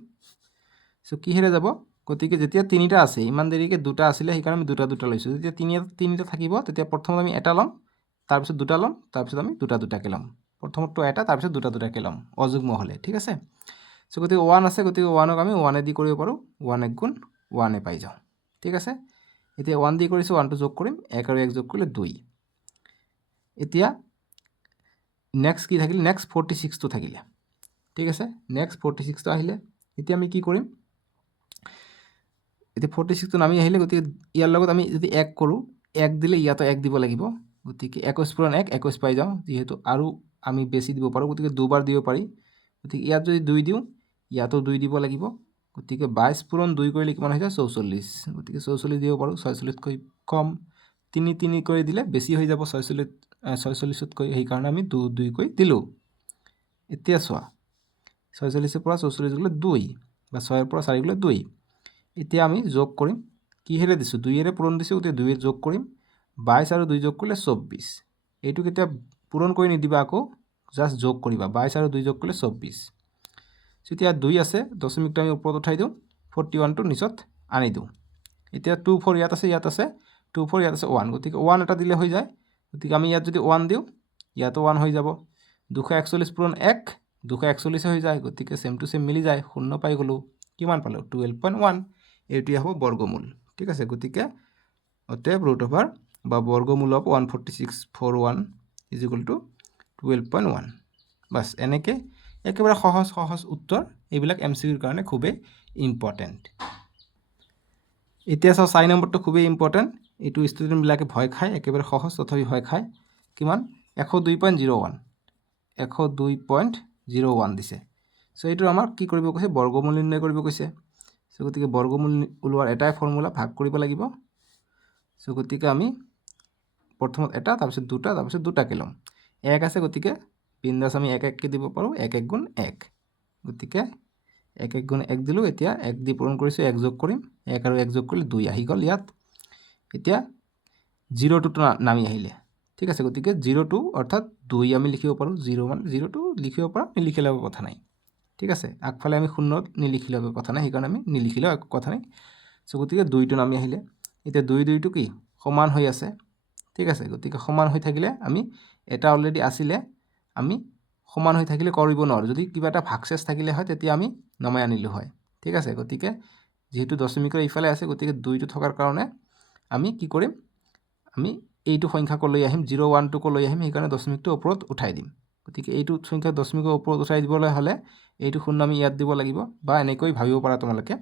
সো কিহেৰে যাব গতিকে যেতিয়া তিনিটা আছে ইমান দেৰিকে দুটা আছিলে সেইকাৰণে আমি দুটা দুটা লৈছোঁ যেতিয়া তিনিটা থাকিব তেতিয়া প্ৰথমত আমি এটা ল'ম তাৰপিছত দুটা ল'ম তাৰপিছত আমি দুটা দুটাকে ল'ম প্ৰথমটো এটা তাৰপিছত দুটা দুটাকে ল'ম অযুগ্ম হ'লে ঠিক আছে সো গতিকে 1 আছে গতিকে 1ক আমি 1 দি কৰিব পাৰোঁ 1 1 গুণ 1 পাই যাওঁ ঠিক আছে এতিয়া 1 দি কৰিছোঁ 1টো যোগ কৰিম 1 আৰু 1 যোগ কৰিলে 2 এতিয়া নেক্সট কি থাকিলে নেক্সট 46টো থাকিলে ঠিক আছে নেক্সট 46টো আহিলে এতিয়া আমি কি কৰিম এতিয়া 46টো নামি আহিলে গতিকে ইয়াৰ লগত আমি যদি 1 কৰোঁ 1 দিলে ইয়াতো 1 দিব লাগিব গতিকে 21 পূৰণ 1 21 পাই যাওঁ যেহেতু আৰু আমি বেছি দিব পাৰোঁ গতিকে দুবাৰ দিব পাৰি গতিকে ইয়াত যদি 2 দিওঁ ইয়াতো 2 দিব লাগিব গতিকে 22 পূৰণ 2 কৰিলে কিমান হৈ যায় 44 গতিকে 44 দিব পাৰোঁ 46তকৈ কম 3 কৰি দিলে বেছি হৈ যাব 46তকৈ সেইকাৰণে আমি 2 কৈ দিলোঁ এতিয়া চোৱা 46 পৰা 44 গ'লে 2 বা 6 পৰা 4 গ'লে 2 এতিয়া আমি যোগ কৰিম কিহেৰে দিছোঁ 2ৰে পূৰণ দিছোঁ গতিকে 2 যোগ কৰিম 22 আৰু 2 যোগ কৰিলে 24 এইটো কেতিয়া পূৰণ কৰি নিদিবা আকৌ জাষ্ট যোগ কৰিবা 22 আৰু 2 যোগ কৰিলে 24 এতিয়া 2 আছে দশমিকটো আমি ওপৰত উঠাই দিওঁ 41টো নিচত আনি দিওঁ এতিয়া 2 4 ইয়াত আছে 2 4 ইয়াত আছে 1 গতিকে 1 এটা দিলে হৈ যায় গতিকে আমি ইয়াত যদি 1 দিওঁ ইয়াতো 1 হৈ যাব 241 পূৰণ 1 241 হৈ যায় গতিকে সেম টু সেম মিলি যায় 0 পাই গ'লোঁ কিমান পালোঁ 12.1 এইটোৱে হ'ব বৰ্গমূল ঠিক আছে গতিকে অতএব ৰুট অভাৰ বা বৰ্গমূল অফ 14641 ইজ ইকুৱেল টু 12.1 বাস এনেকৈ একেবাৰে সহজ উত্তৰ এইবিলাক MCQৰ কাৰণে খুবেই ইম্পৰ্টেণ্ট এতিয়া চাওঁ 4 নম্বৰটো খুবেই ইম্পৰ্টেণ্ট এইটো ষ্টুডেণ্টবিলাকে ভয় খায় একেবাৰে সহজ তথাপি ভয় খায় কিমান 102.01 102.01 দিছে চ' এইটো আমাৰ কি কৰিব কৈছে বৰ্গমূল নিৰ্ণয় কৰিব কৈছে চ' গতিকে বৰ্গমূল ওলোৱাৰ এটাই ফৰ্মুলা ভাগ কৰিব লাগিব চ' গতিকে আমি প্ৰথমত এটা তাৰপিছত দুটাকৈ ল'ম 1 আছে গতিকে বিন্দাছ আমি 1 1কৈ দিব পাৰোঁ 1 1 গুণ 1 গতিকে 1 1 গুণ 1 দিলোঁ এতিয়া 1 দি পূৰণ কৰিছোঁ 1 যোগ কৰিম 1 আৰু 1 যোগ কৰিলে 2 আহি গ'ল ইয়াত এতিয়া 0টো নামি আহিলে ঠিক আছে গতিকে 0টো অৰ্থাৎ 2 আমি লিখিব পাৰোঁ 0 মানে 0টো লিখিব পৰা নিলিখিলেও কথা নাই ঠিক আছে আগফালে আমি 0 নিলিখিলেও কথা নাই সেইকাৰণে আমি নিলিখিলেও একো কথা নাই চ' গতিকে 2টো নামি আহিলে এতিয়া 2টো কি সমান হৈ আছে ঠিক আছে গতিকে সমান হৈ থাকিলে আমি এটা অলৰেডি আছিলে আমি সমান হৈ থাকিলে কৰিব নোৱাৰোঁ যদি কিবা এটা ভাগশেষ থাকিলে হয় তেতিয়া আমি নমাই আনিলোঁ হয় ঠিক আছে গতিকে যেহেতু দশমিকৰ ইফালে আছে গতিকে 2টো থকাৰ কাৰণে আমি কি কৰিম আমি এইটো সংখ্যাক লৈ আহিম 0 1টোক লৈ আহিম সেইকাৰণে দশমিকটো ওপৰত উঠাই দিম গতিকে এইটো সংখ্যা দশমিকৰ ওপৰত উঠাই দিবলৈ হ'লে এইটো শূন্য আমি ইয়াত দিব লাগিব বা এনেকৈ ভাবিব পাৰা তোমালোকে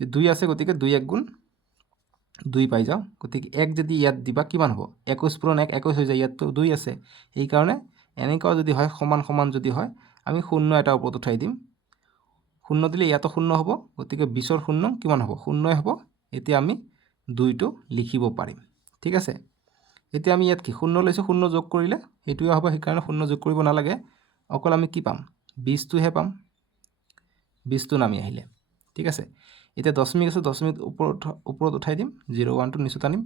যে 2 আছে গতিকে 2 1 গুণ 2 পাই যাওঁ গতিকে 1 যদি ইয়াত দিবা কিমান হ'ব 21 পূৰণ 1 21 হৈ যায় ইয়াততো 2 আছে সেইকাৰণে এনেকুৱা যদি হয় সমান যদি হয় আমি 0 এটা ওপৰত উঠাই দিম 0 দিলে ইয়াতো 0 হ'ব গতিকে 20ৰ 0 কিমান হ'ব 0 হ'ব এতিয়া আমি 2টো লিখিব পাৰিম ঠিক আছে এতিয়া আমি ইয়াত কি 0 লৈছোঁ 0 যোগ কৰিলে সেইটোৱে হ'ব সেইকাৰণে 0 যোগ কৰিব নালাগে অকল আমি কি পাম 20টোহে পাম 20টো নামি আহিলে ঠিক আছে এতিয়া দশমিক আছে দশমিক ওপৰত উঠাই দিম 0 1টো নিচত আনিম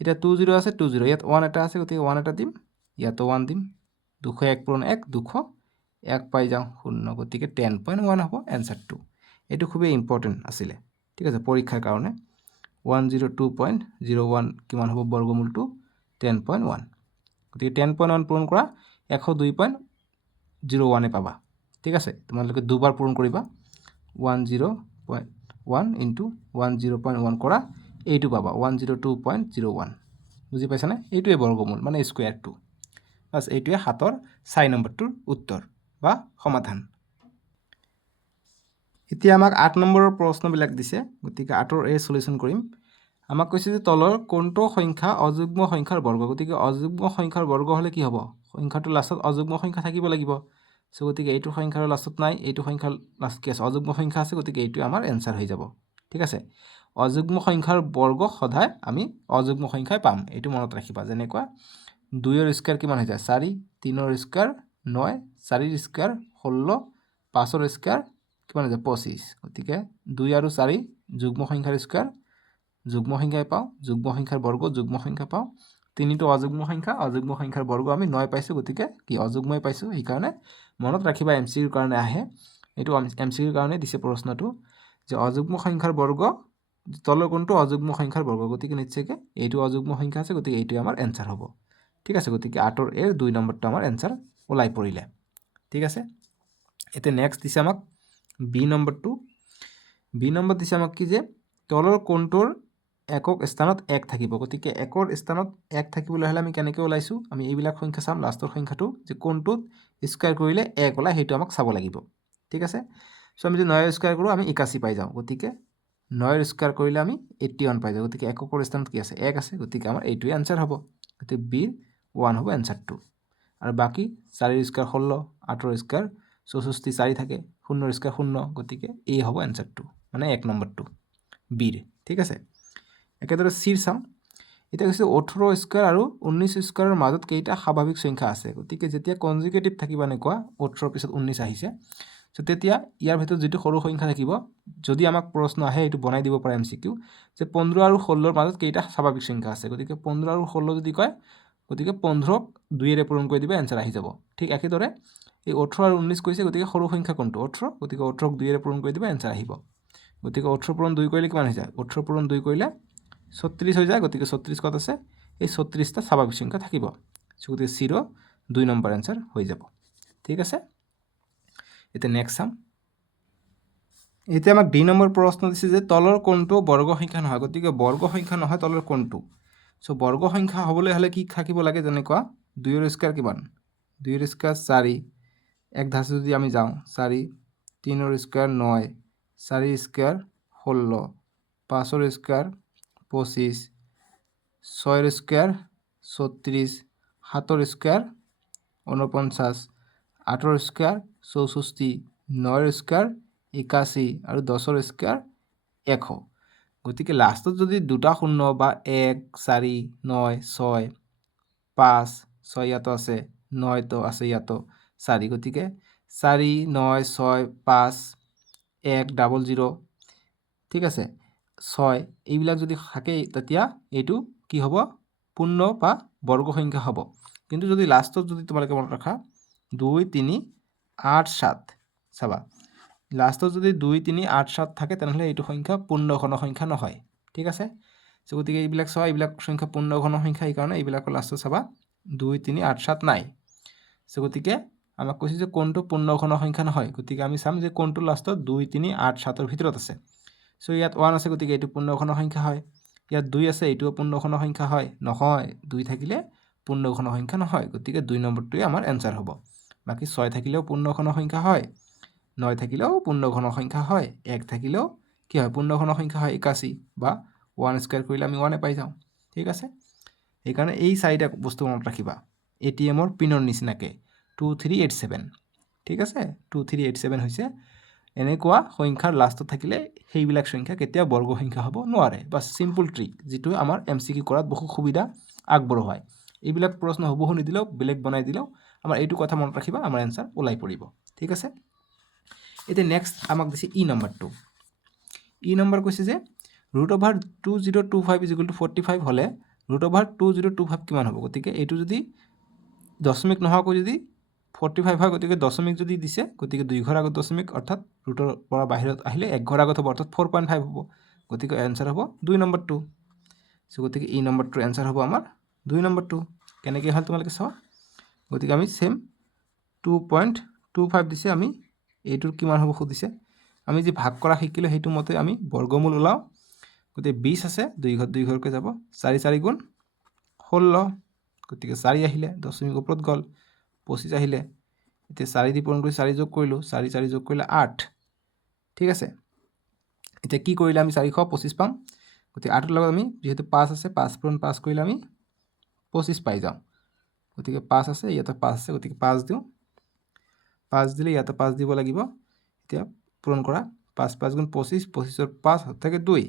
এতিয়া 2 0 আছে 2 0 ইয়াত 1 এটা আছে গতিকে 1 এটা দিম ইয়াতো 1 দিম 201 পূৰণ 1 201 পাই যাওঁ 0 গতিকে 10.1 হ'ব এনচাৰটো এইটো খুবেই ইম্পৰ্টেণ্ট আছিলে ঠিক আছে পৰীক্ষাৰ কাৰণে 102.01 কিমান হ'ব বৰ্গমূলটো 10.1 গতিকে 10.1 পূৰণ কৰা 102.01 পাবা ঠিক আছে তোমালোকে দুবাৰ পূৰণ কৰিবা 101 ইনটু 10.1 কৰা এইটো পাবা 102.01 বুজি পাইছানে এইটোৱে বৰ্গমূল মানে স্কুৱেৰটো বাস এইটোৱে 7ৰ 4 নম্বৰটোৰ উত্তৰ বা সমাধান এতিয়া আমাক 8 নম্বৰৰ প্ৰশ্নবিলাক দিছে গতিকে 8ৰ এই সলিউশন কৰিম আমাক কৈছে যে তলৰ কোনটো সংখ্যা অযুগ্ম সংখ্যাৰ বৰ্গ গতিকে অযুগ্ম সংখ্যাৰ বৰ্গ হ'লে কি হ'ব সংখ্যাটো লাষ্টত অযুগ্ম সংখ্যা থাকিব লাগিব চ' গতিকে এইটো সংখ্যাৰ লাষ্টত নাই এইটো সংখ্যাৰ লাষ্ট কি আছে অযুগ্ম সংখ্যা আছে গতিকে এইটো আমাৰ এনসাৰ হৈ যাব ঠিক আছে অযুগ্ম সংখ্যাৰ বৰ্গ সদায় আমি অযুগ্ম সংখ্যাই পাম এইটো মনত ৰাখিবা যেনেকুৱা 2ৰ স্কয়াৰ কিমান হৈ যায় 4 3ৰ স্কয়াৰ 9 4ৰ স্কয়াৰ 16 5ৰ স্কয়াৰ কিমান হৈ যায় 25 গতিকে 2 আৰু 4 যুগ্ম সংখ্যাৰ স্কয়াৰ যুগ্ম সংখ্যাই পাওঁ যুগ্ম সংখ্যাৰ বৰ্গ যুগ্ম সংখ্যা পাওঁ 3টো অযুগ্ম সংখ্যাৰ বৰ্গ আমি 9 পাইছোঁ গতিকে কি অযুগ্মই পাইছোঁ সেইকাৰণে মনত ৰাখিবা MCQৰ কাৰণে আহে এইটো MCQৰ কাৰণে দিছে প্ৰশ্নটো যে অযুগ্ম সংখ্যাৰ বৰ্গ তলৰ কোনটো অযুগ্ম সংখ্যাৰ বৰ্গ গতিকে নিশ্চয়কৈ এইটো অযুগ্ম সংখ্যা আছে গতিকে এইটোৱে আমাৰ এনসাৰ হ'ব ঠিক আছে গতিকে 8ৰ এৰ 2 নম্বৰটো আমাৰ এনসাৰ ওলাই পৰিলে ঠিক আছে এতিয়া নেক্সট দিছে আমাক বি নম্বৰটো বি নম্বৰ দিছে আমাক কি যে তলৰ কোনটোৰ একক স্থানত 1 থাকিব গতিকে একৰ স্থানত 1 থাকিবলৈ হ'লে আমি কেনেকৈ ওলাইছোঁ আমি এইবিলাক সংখ্যা চাম লাষ্টৰ সংখ্যাটো যে কোনটোত স্কয়াৰ কৰিলে 1 ওলাই সেইটো আমাক চাব লাগিব ঠিক আছে সো আমি যদি 9ৰ স্কয়াৰ কৰোঁ আমি 81 পাই যাওঁ গতিকে 9ৰ স্কয়াৰ কৰিলে আমি 81 পাই যাওঁ গতিকে এককৰ স্থানত কি আছে 1 আছে গতিকে আমাৰ এইটোৱে আনসাৰ হ'ব গতিকে বি 1 হ'ব আনসাৰটো আৰু বাকি 4ৰ স্কয়াৰ 16 8ৰ স্কয়াৰ 64 4 থাকে 0ৰ স্কয়াৰ 0 গতিকে এই হ'ব আনসাৰটো মানে 1 নম্বৰটো বিৰ ঠিক আছে একেদৰে চিৰ চাম এটা কৈছে 18 স্কয়াৰ আৰু 19 স্কয়াৰৰ মাজত কেইটা স্বাভাৱিক সংখ্যা আছে গতিকে যেতিয়া কনজুগেটিভ থাকিব এনেকুৱা 18 পিছত 19 আহিছে সো তেতিয়া ইয়াৰ ভিতৰত যেটো সৰু সংখ্যা থাকিব যদি আমাক প্ৰশ্ন আহে এটো বনাই দিব পাৰে এমসিকিউ যে 15 আৰু 16 ৰ মাজত কেইটা স্বাভাৱিক সংখ্যা আছে গতিকে 15 আৰু 16 যদি কয় গতিকে 15 ক 2 এৰে পূৰণ কৰি দিবা आंसर আহি যাব ঠিক একেদৰে এই 18 আৰু 19 কৈছে গতিকে সৰু সংখ্যা কোনটো 18 গতিকে 18 ক 2 এৰে পূৰণ কৰি দিবা आंसर আহিব গতিকে 18 পূৰণ 2 কৰিলে কিমান হৈ যায় 18 পূৰণ 2 কৰিলে 36 হৈ যায় গতিকে 36 কত আছে এই 36 টা স্বাভাৱিক সংখ্যা থাকিব গতিকে 0 2 নম্বৰ आंसर হৈ যাব ঠিক আছে এটা নেক্সট সাম এতিয়া আমাক ডি নম্বৰ প্ৰশ্ন দিছে যে তলৰ কোনটো বৰ্গ সংখ্যা নহয় গতিকে বৰ্গ সংখ্যা নহয় তলৰ কোনটো সো বৰ্গ সংখ্যা হ'বলৈ হলে কি থাকিব লাগে যেনেকুৱা 2 ৰ স্কয়াৰ কিমান 2 ৰ স্কয়াৰ 4 এক ধাছে যদি আমি যাও 4 3 ৰ স্কয়াৰ 9 4 স্কয়াৰ 16 5 ৰ স্কয়াৰ 25 6 ৰ স্কয়াৰ 36 7 ৰ স্কয়াৰ 49 8 ৰ স্কয়াৰ 64 9 ৰ স্কয়াৰ 81 আৰু 10 ৰ স্কয়াৰ 100 গতিকে লাষ্টত যদি দুটা শূন্য বা 1 4 9 6 5 6 ইয়াতো আছে 9 তো আছে ইয়াতো 4 গতিকে 4 9 6 5 1 00 ঠিক আছে 6 এইবিলাক যদি থাকে তেতিয়া এটো কি হ'ব পূর্ণ বা বর্গ সংখ্যা হ'ব কিন্তু যদি লাষ্টত যদি তোমালোকে মনত ৰাখা 2 3 8 7 চাবা লাষ্টত যদি 2 3 8 7 থাকে তেনেহলে এইটো সংখ্যা পূর্ণ ঘন সংখ্যা নহয় ঠিক আছে সো গতিকে এইবিলাক চাবা এইবিলাক সংখ্যা পূর্ণ ঘন সংখ্যা এই কাৰণে এইবিলাক লাষ্টত চাবা 2 3 8 7 নাই সো গতিকে আমাক কৈছে যে কোনটো পূর্ণ ঘন সংখ্যা নহয় গতিকে আমি চাম যে কোনটো লাষ্টত 2 3 8 7 ৰ ভিতৰত আছে সো ইয়াত 1 আছে গতিকে এটো পূর্ণ ঘন সংখ্যা হয় ইয়াত 2 আছে এটো পূর্ণ ঘন সংখ্যা হয় নহয় 2 থাকিলে পূর্ণ ঘন সংখ্যা নহয় গতিকে 2 নম্বৰটোই আমাৰ आंसर হ'ব বাকি 6 থাকিলেও পূর্ণ ঘন সংখ্যা হয় 9 থাকিলেও পূর্ণ ঘন সংখ্যা হয় 1 থাকিলেও কি হয় পূর্ণ ঘন সংখ্যা হয় 81 বা 1 স্কয়ার কৰিলে আমি 1 এ পাই যাও ঠিক আছে এই কাৰণে এই চাৰিটা বস্তু মনত ৰাখিবা এটিএম ৰ পিনৰ নিচিনাকে 2387 ঠিক আছে 2387 হৈছে এনেকুৱা সংখ্যাৰ লাষ্টত থাকিলে সেইবিলাক সংখ্যা কেতিয়া বৰ্গ সংখ্যা হ'ব নোৱাৰে বাস সিম্পল ট্ৰিক যেটো আমাৰ এমসিকিউ কৰাত বহু সুবিধা আগবঢ়ায় এইবিলাক প্ৰশ্ন হবহু নিদিলেও বেলেগ বনাই দিলেও আমাৰ এইটো কথা মনত ৰাখিবা আমাৰ आंसर ওলাই পৰিব ঠিক আছে এতিয়া নেক্সট আমাক দিছে ই নম্বৰটো ই নম্বৰ কৈছে যে √2025 45 হলে √2025 কিমান হ'ব গতিকে এইটো যদি দশমিক নোহোৱাকৈ যদি 45 হয় গতিকে দশমিক যদি দিছে গতিকে দুই ঘৰ আগত দশমিক অৰ্থাৎ ৰুটৰ পৰা বাহিৰত আহিলে এক ঘৰ আগত হ'ব অৰ্থাৎ 4.5 হ'ব গতিকে आंसर হ'ব 2 নম্বৰটো সো গতিকে ই নম্বৰটোৰ आंसर হ'ব আমাৰ 2 নম্বৰটো কেনেকৈ হল তোমালোকে চাও গতিকে আমি সেম 2.25 দিছে আমি এইটোৰ কিমান হ'ব খুদিছে আমি যে ভাগ কৰা শিকিলে হেতু মতে আমি বৰ্গমূল ওলাও গতিকে 20 আছে দুই ঘৰকৈ যাব 4 4 গুণ 16 গতিকে 4 আহিলে দশমিক ওপৰত গল 25 আহিলে এতিয়া 4 দি পূৰণ কৰি 4 যোগ কৰিলো 4 4 যোগ কৰিলে 8 ঠিক আছে এতিয়া কি কৰিলে আমি 425 পাম গতিকে 8 ৰ লগত আমি যেহেতু 5 আছে 5 পূৰণ 5 কৰিলে আমি 25 পাই যাও গতিকে 5 আছে ইয়াতে 5 আছে গতিকে 5 দিও 5 দিলে ইয়াতে 5 দিব লাগিব এতিয়া পূৰণ কৰা 5 5 গুণ 25 25 ৰ 5 থাকে 2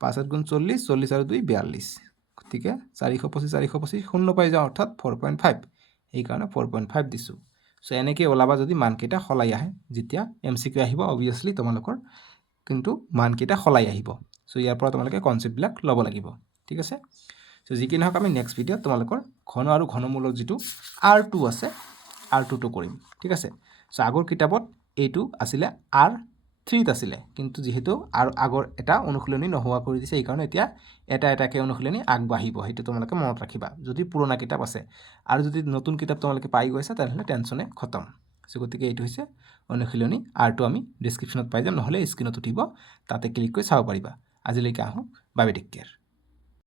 5 গুণ 40 40 আৰু 2 42 গতিকে 425 শূন্য পাই যাও অৰ্থাৎ 4.5 এই কাৰণে 4.5 দিছো সো এনেকৈ ওলাবা যদি মানকেইটা খলাই আহে যেতিয়া এমসিকিউ আহিব অবিয়াসলি তোমালোকৰ কিন্তু মানকেইটা খলাই আহিব সো ইয়াৰ পৰা তোমালোকে কনসেপ্ট বিলাক ল'ব লাগিব ঠিক আছে সো যি কি নহওক আমি নেক্সট ভিডিঅ তোমালোকৰ ঘন আৰু ঘনমূলৰ যেটো R2 আছে R2 টো কৰিম ঠিক আছে সো আগৰ কিতাপত এইটো আছিল R3 আছিল কিন্তু যেহেতু আৰু আগৰ এটা অনুশীলনী নহোৱা কৰি দিছে এই কাৰণে এতিয়া এটা এটাকে অনুশীলনী আগবাঢ়িব হেতু তোমালোকে মনত ৰাখিবা যদি পুৰণা কিতাপ আছে আৰু যদি নতুন কিতাপ তোমালোকে পাই গৈছা তেনেহলে টেনচনে খতম সো গতিকে এইটো হৈছে অনুশীলনী R2 আমি ডেসক্ৰিপচনত পাই যাম নহলে স্ক্ৰিনত উঠিব তাতে ক্লিক কৰি চাব পাৰিবা আজিলৈকে আহো বাই বাই টেক কেয়াৰ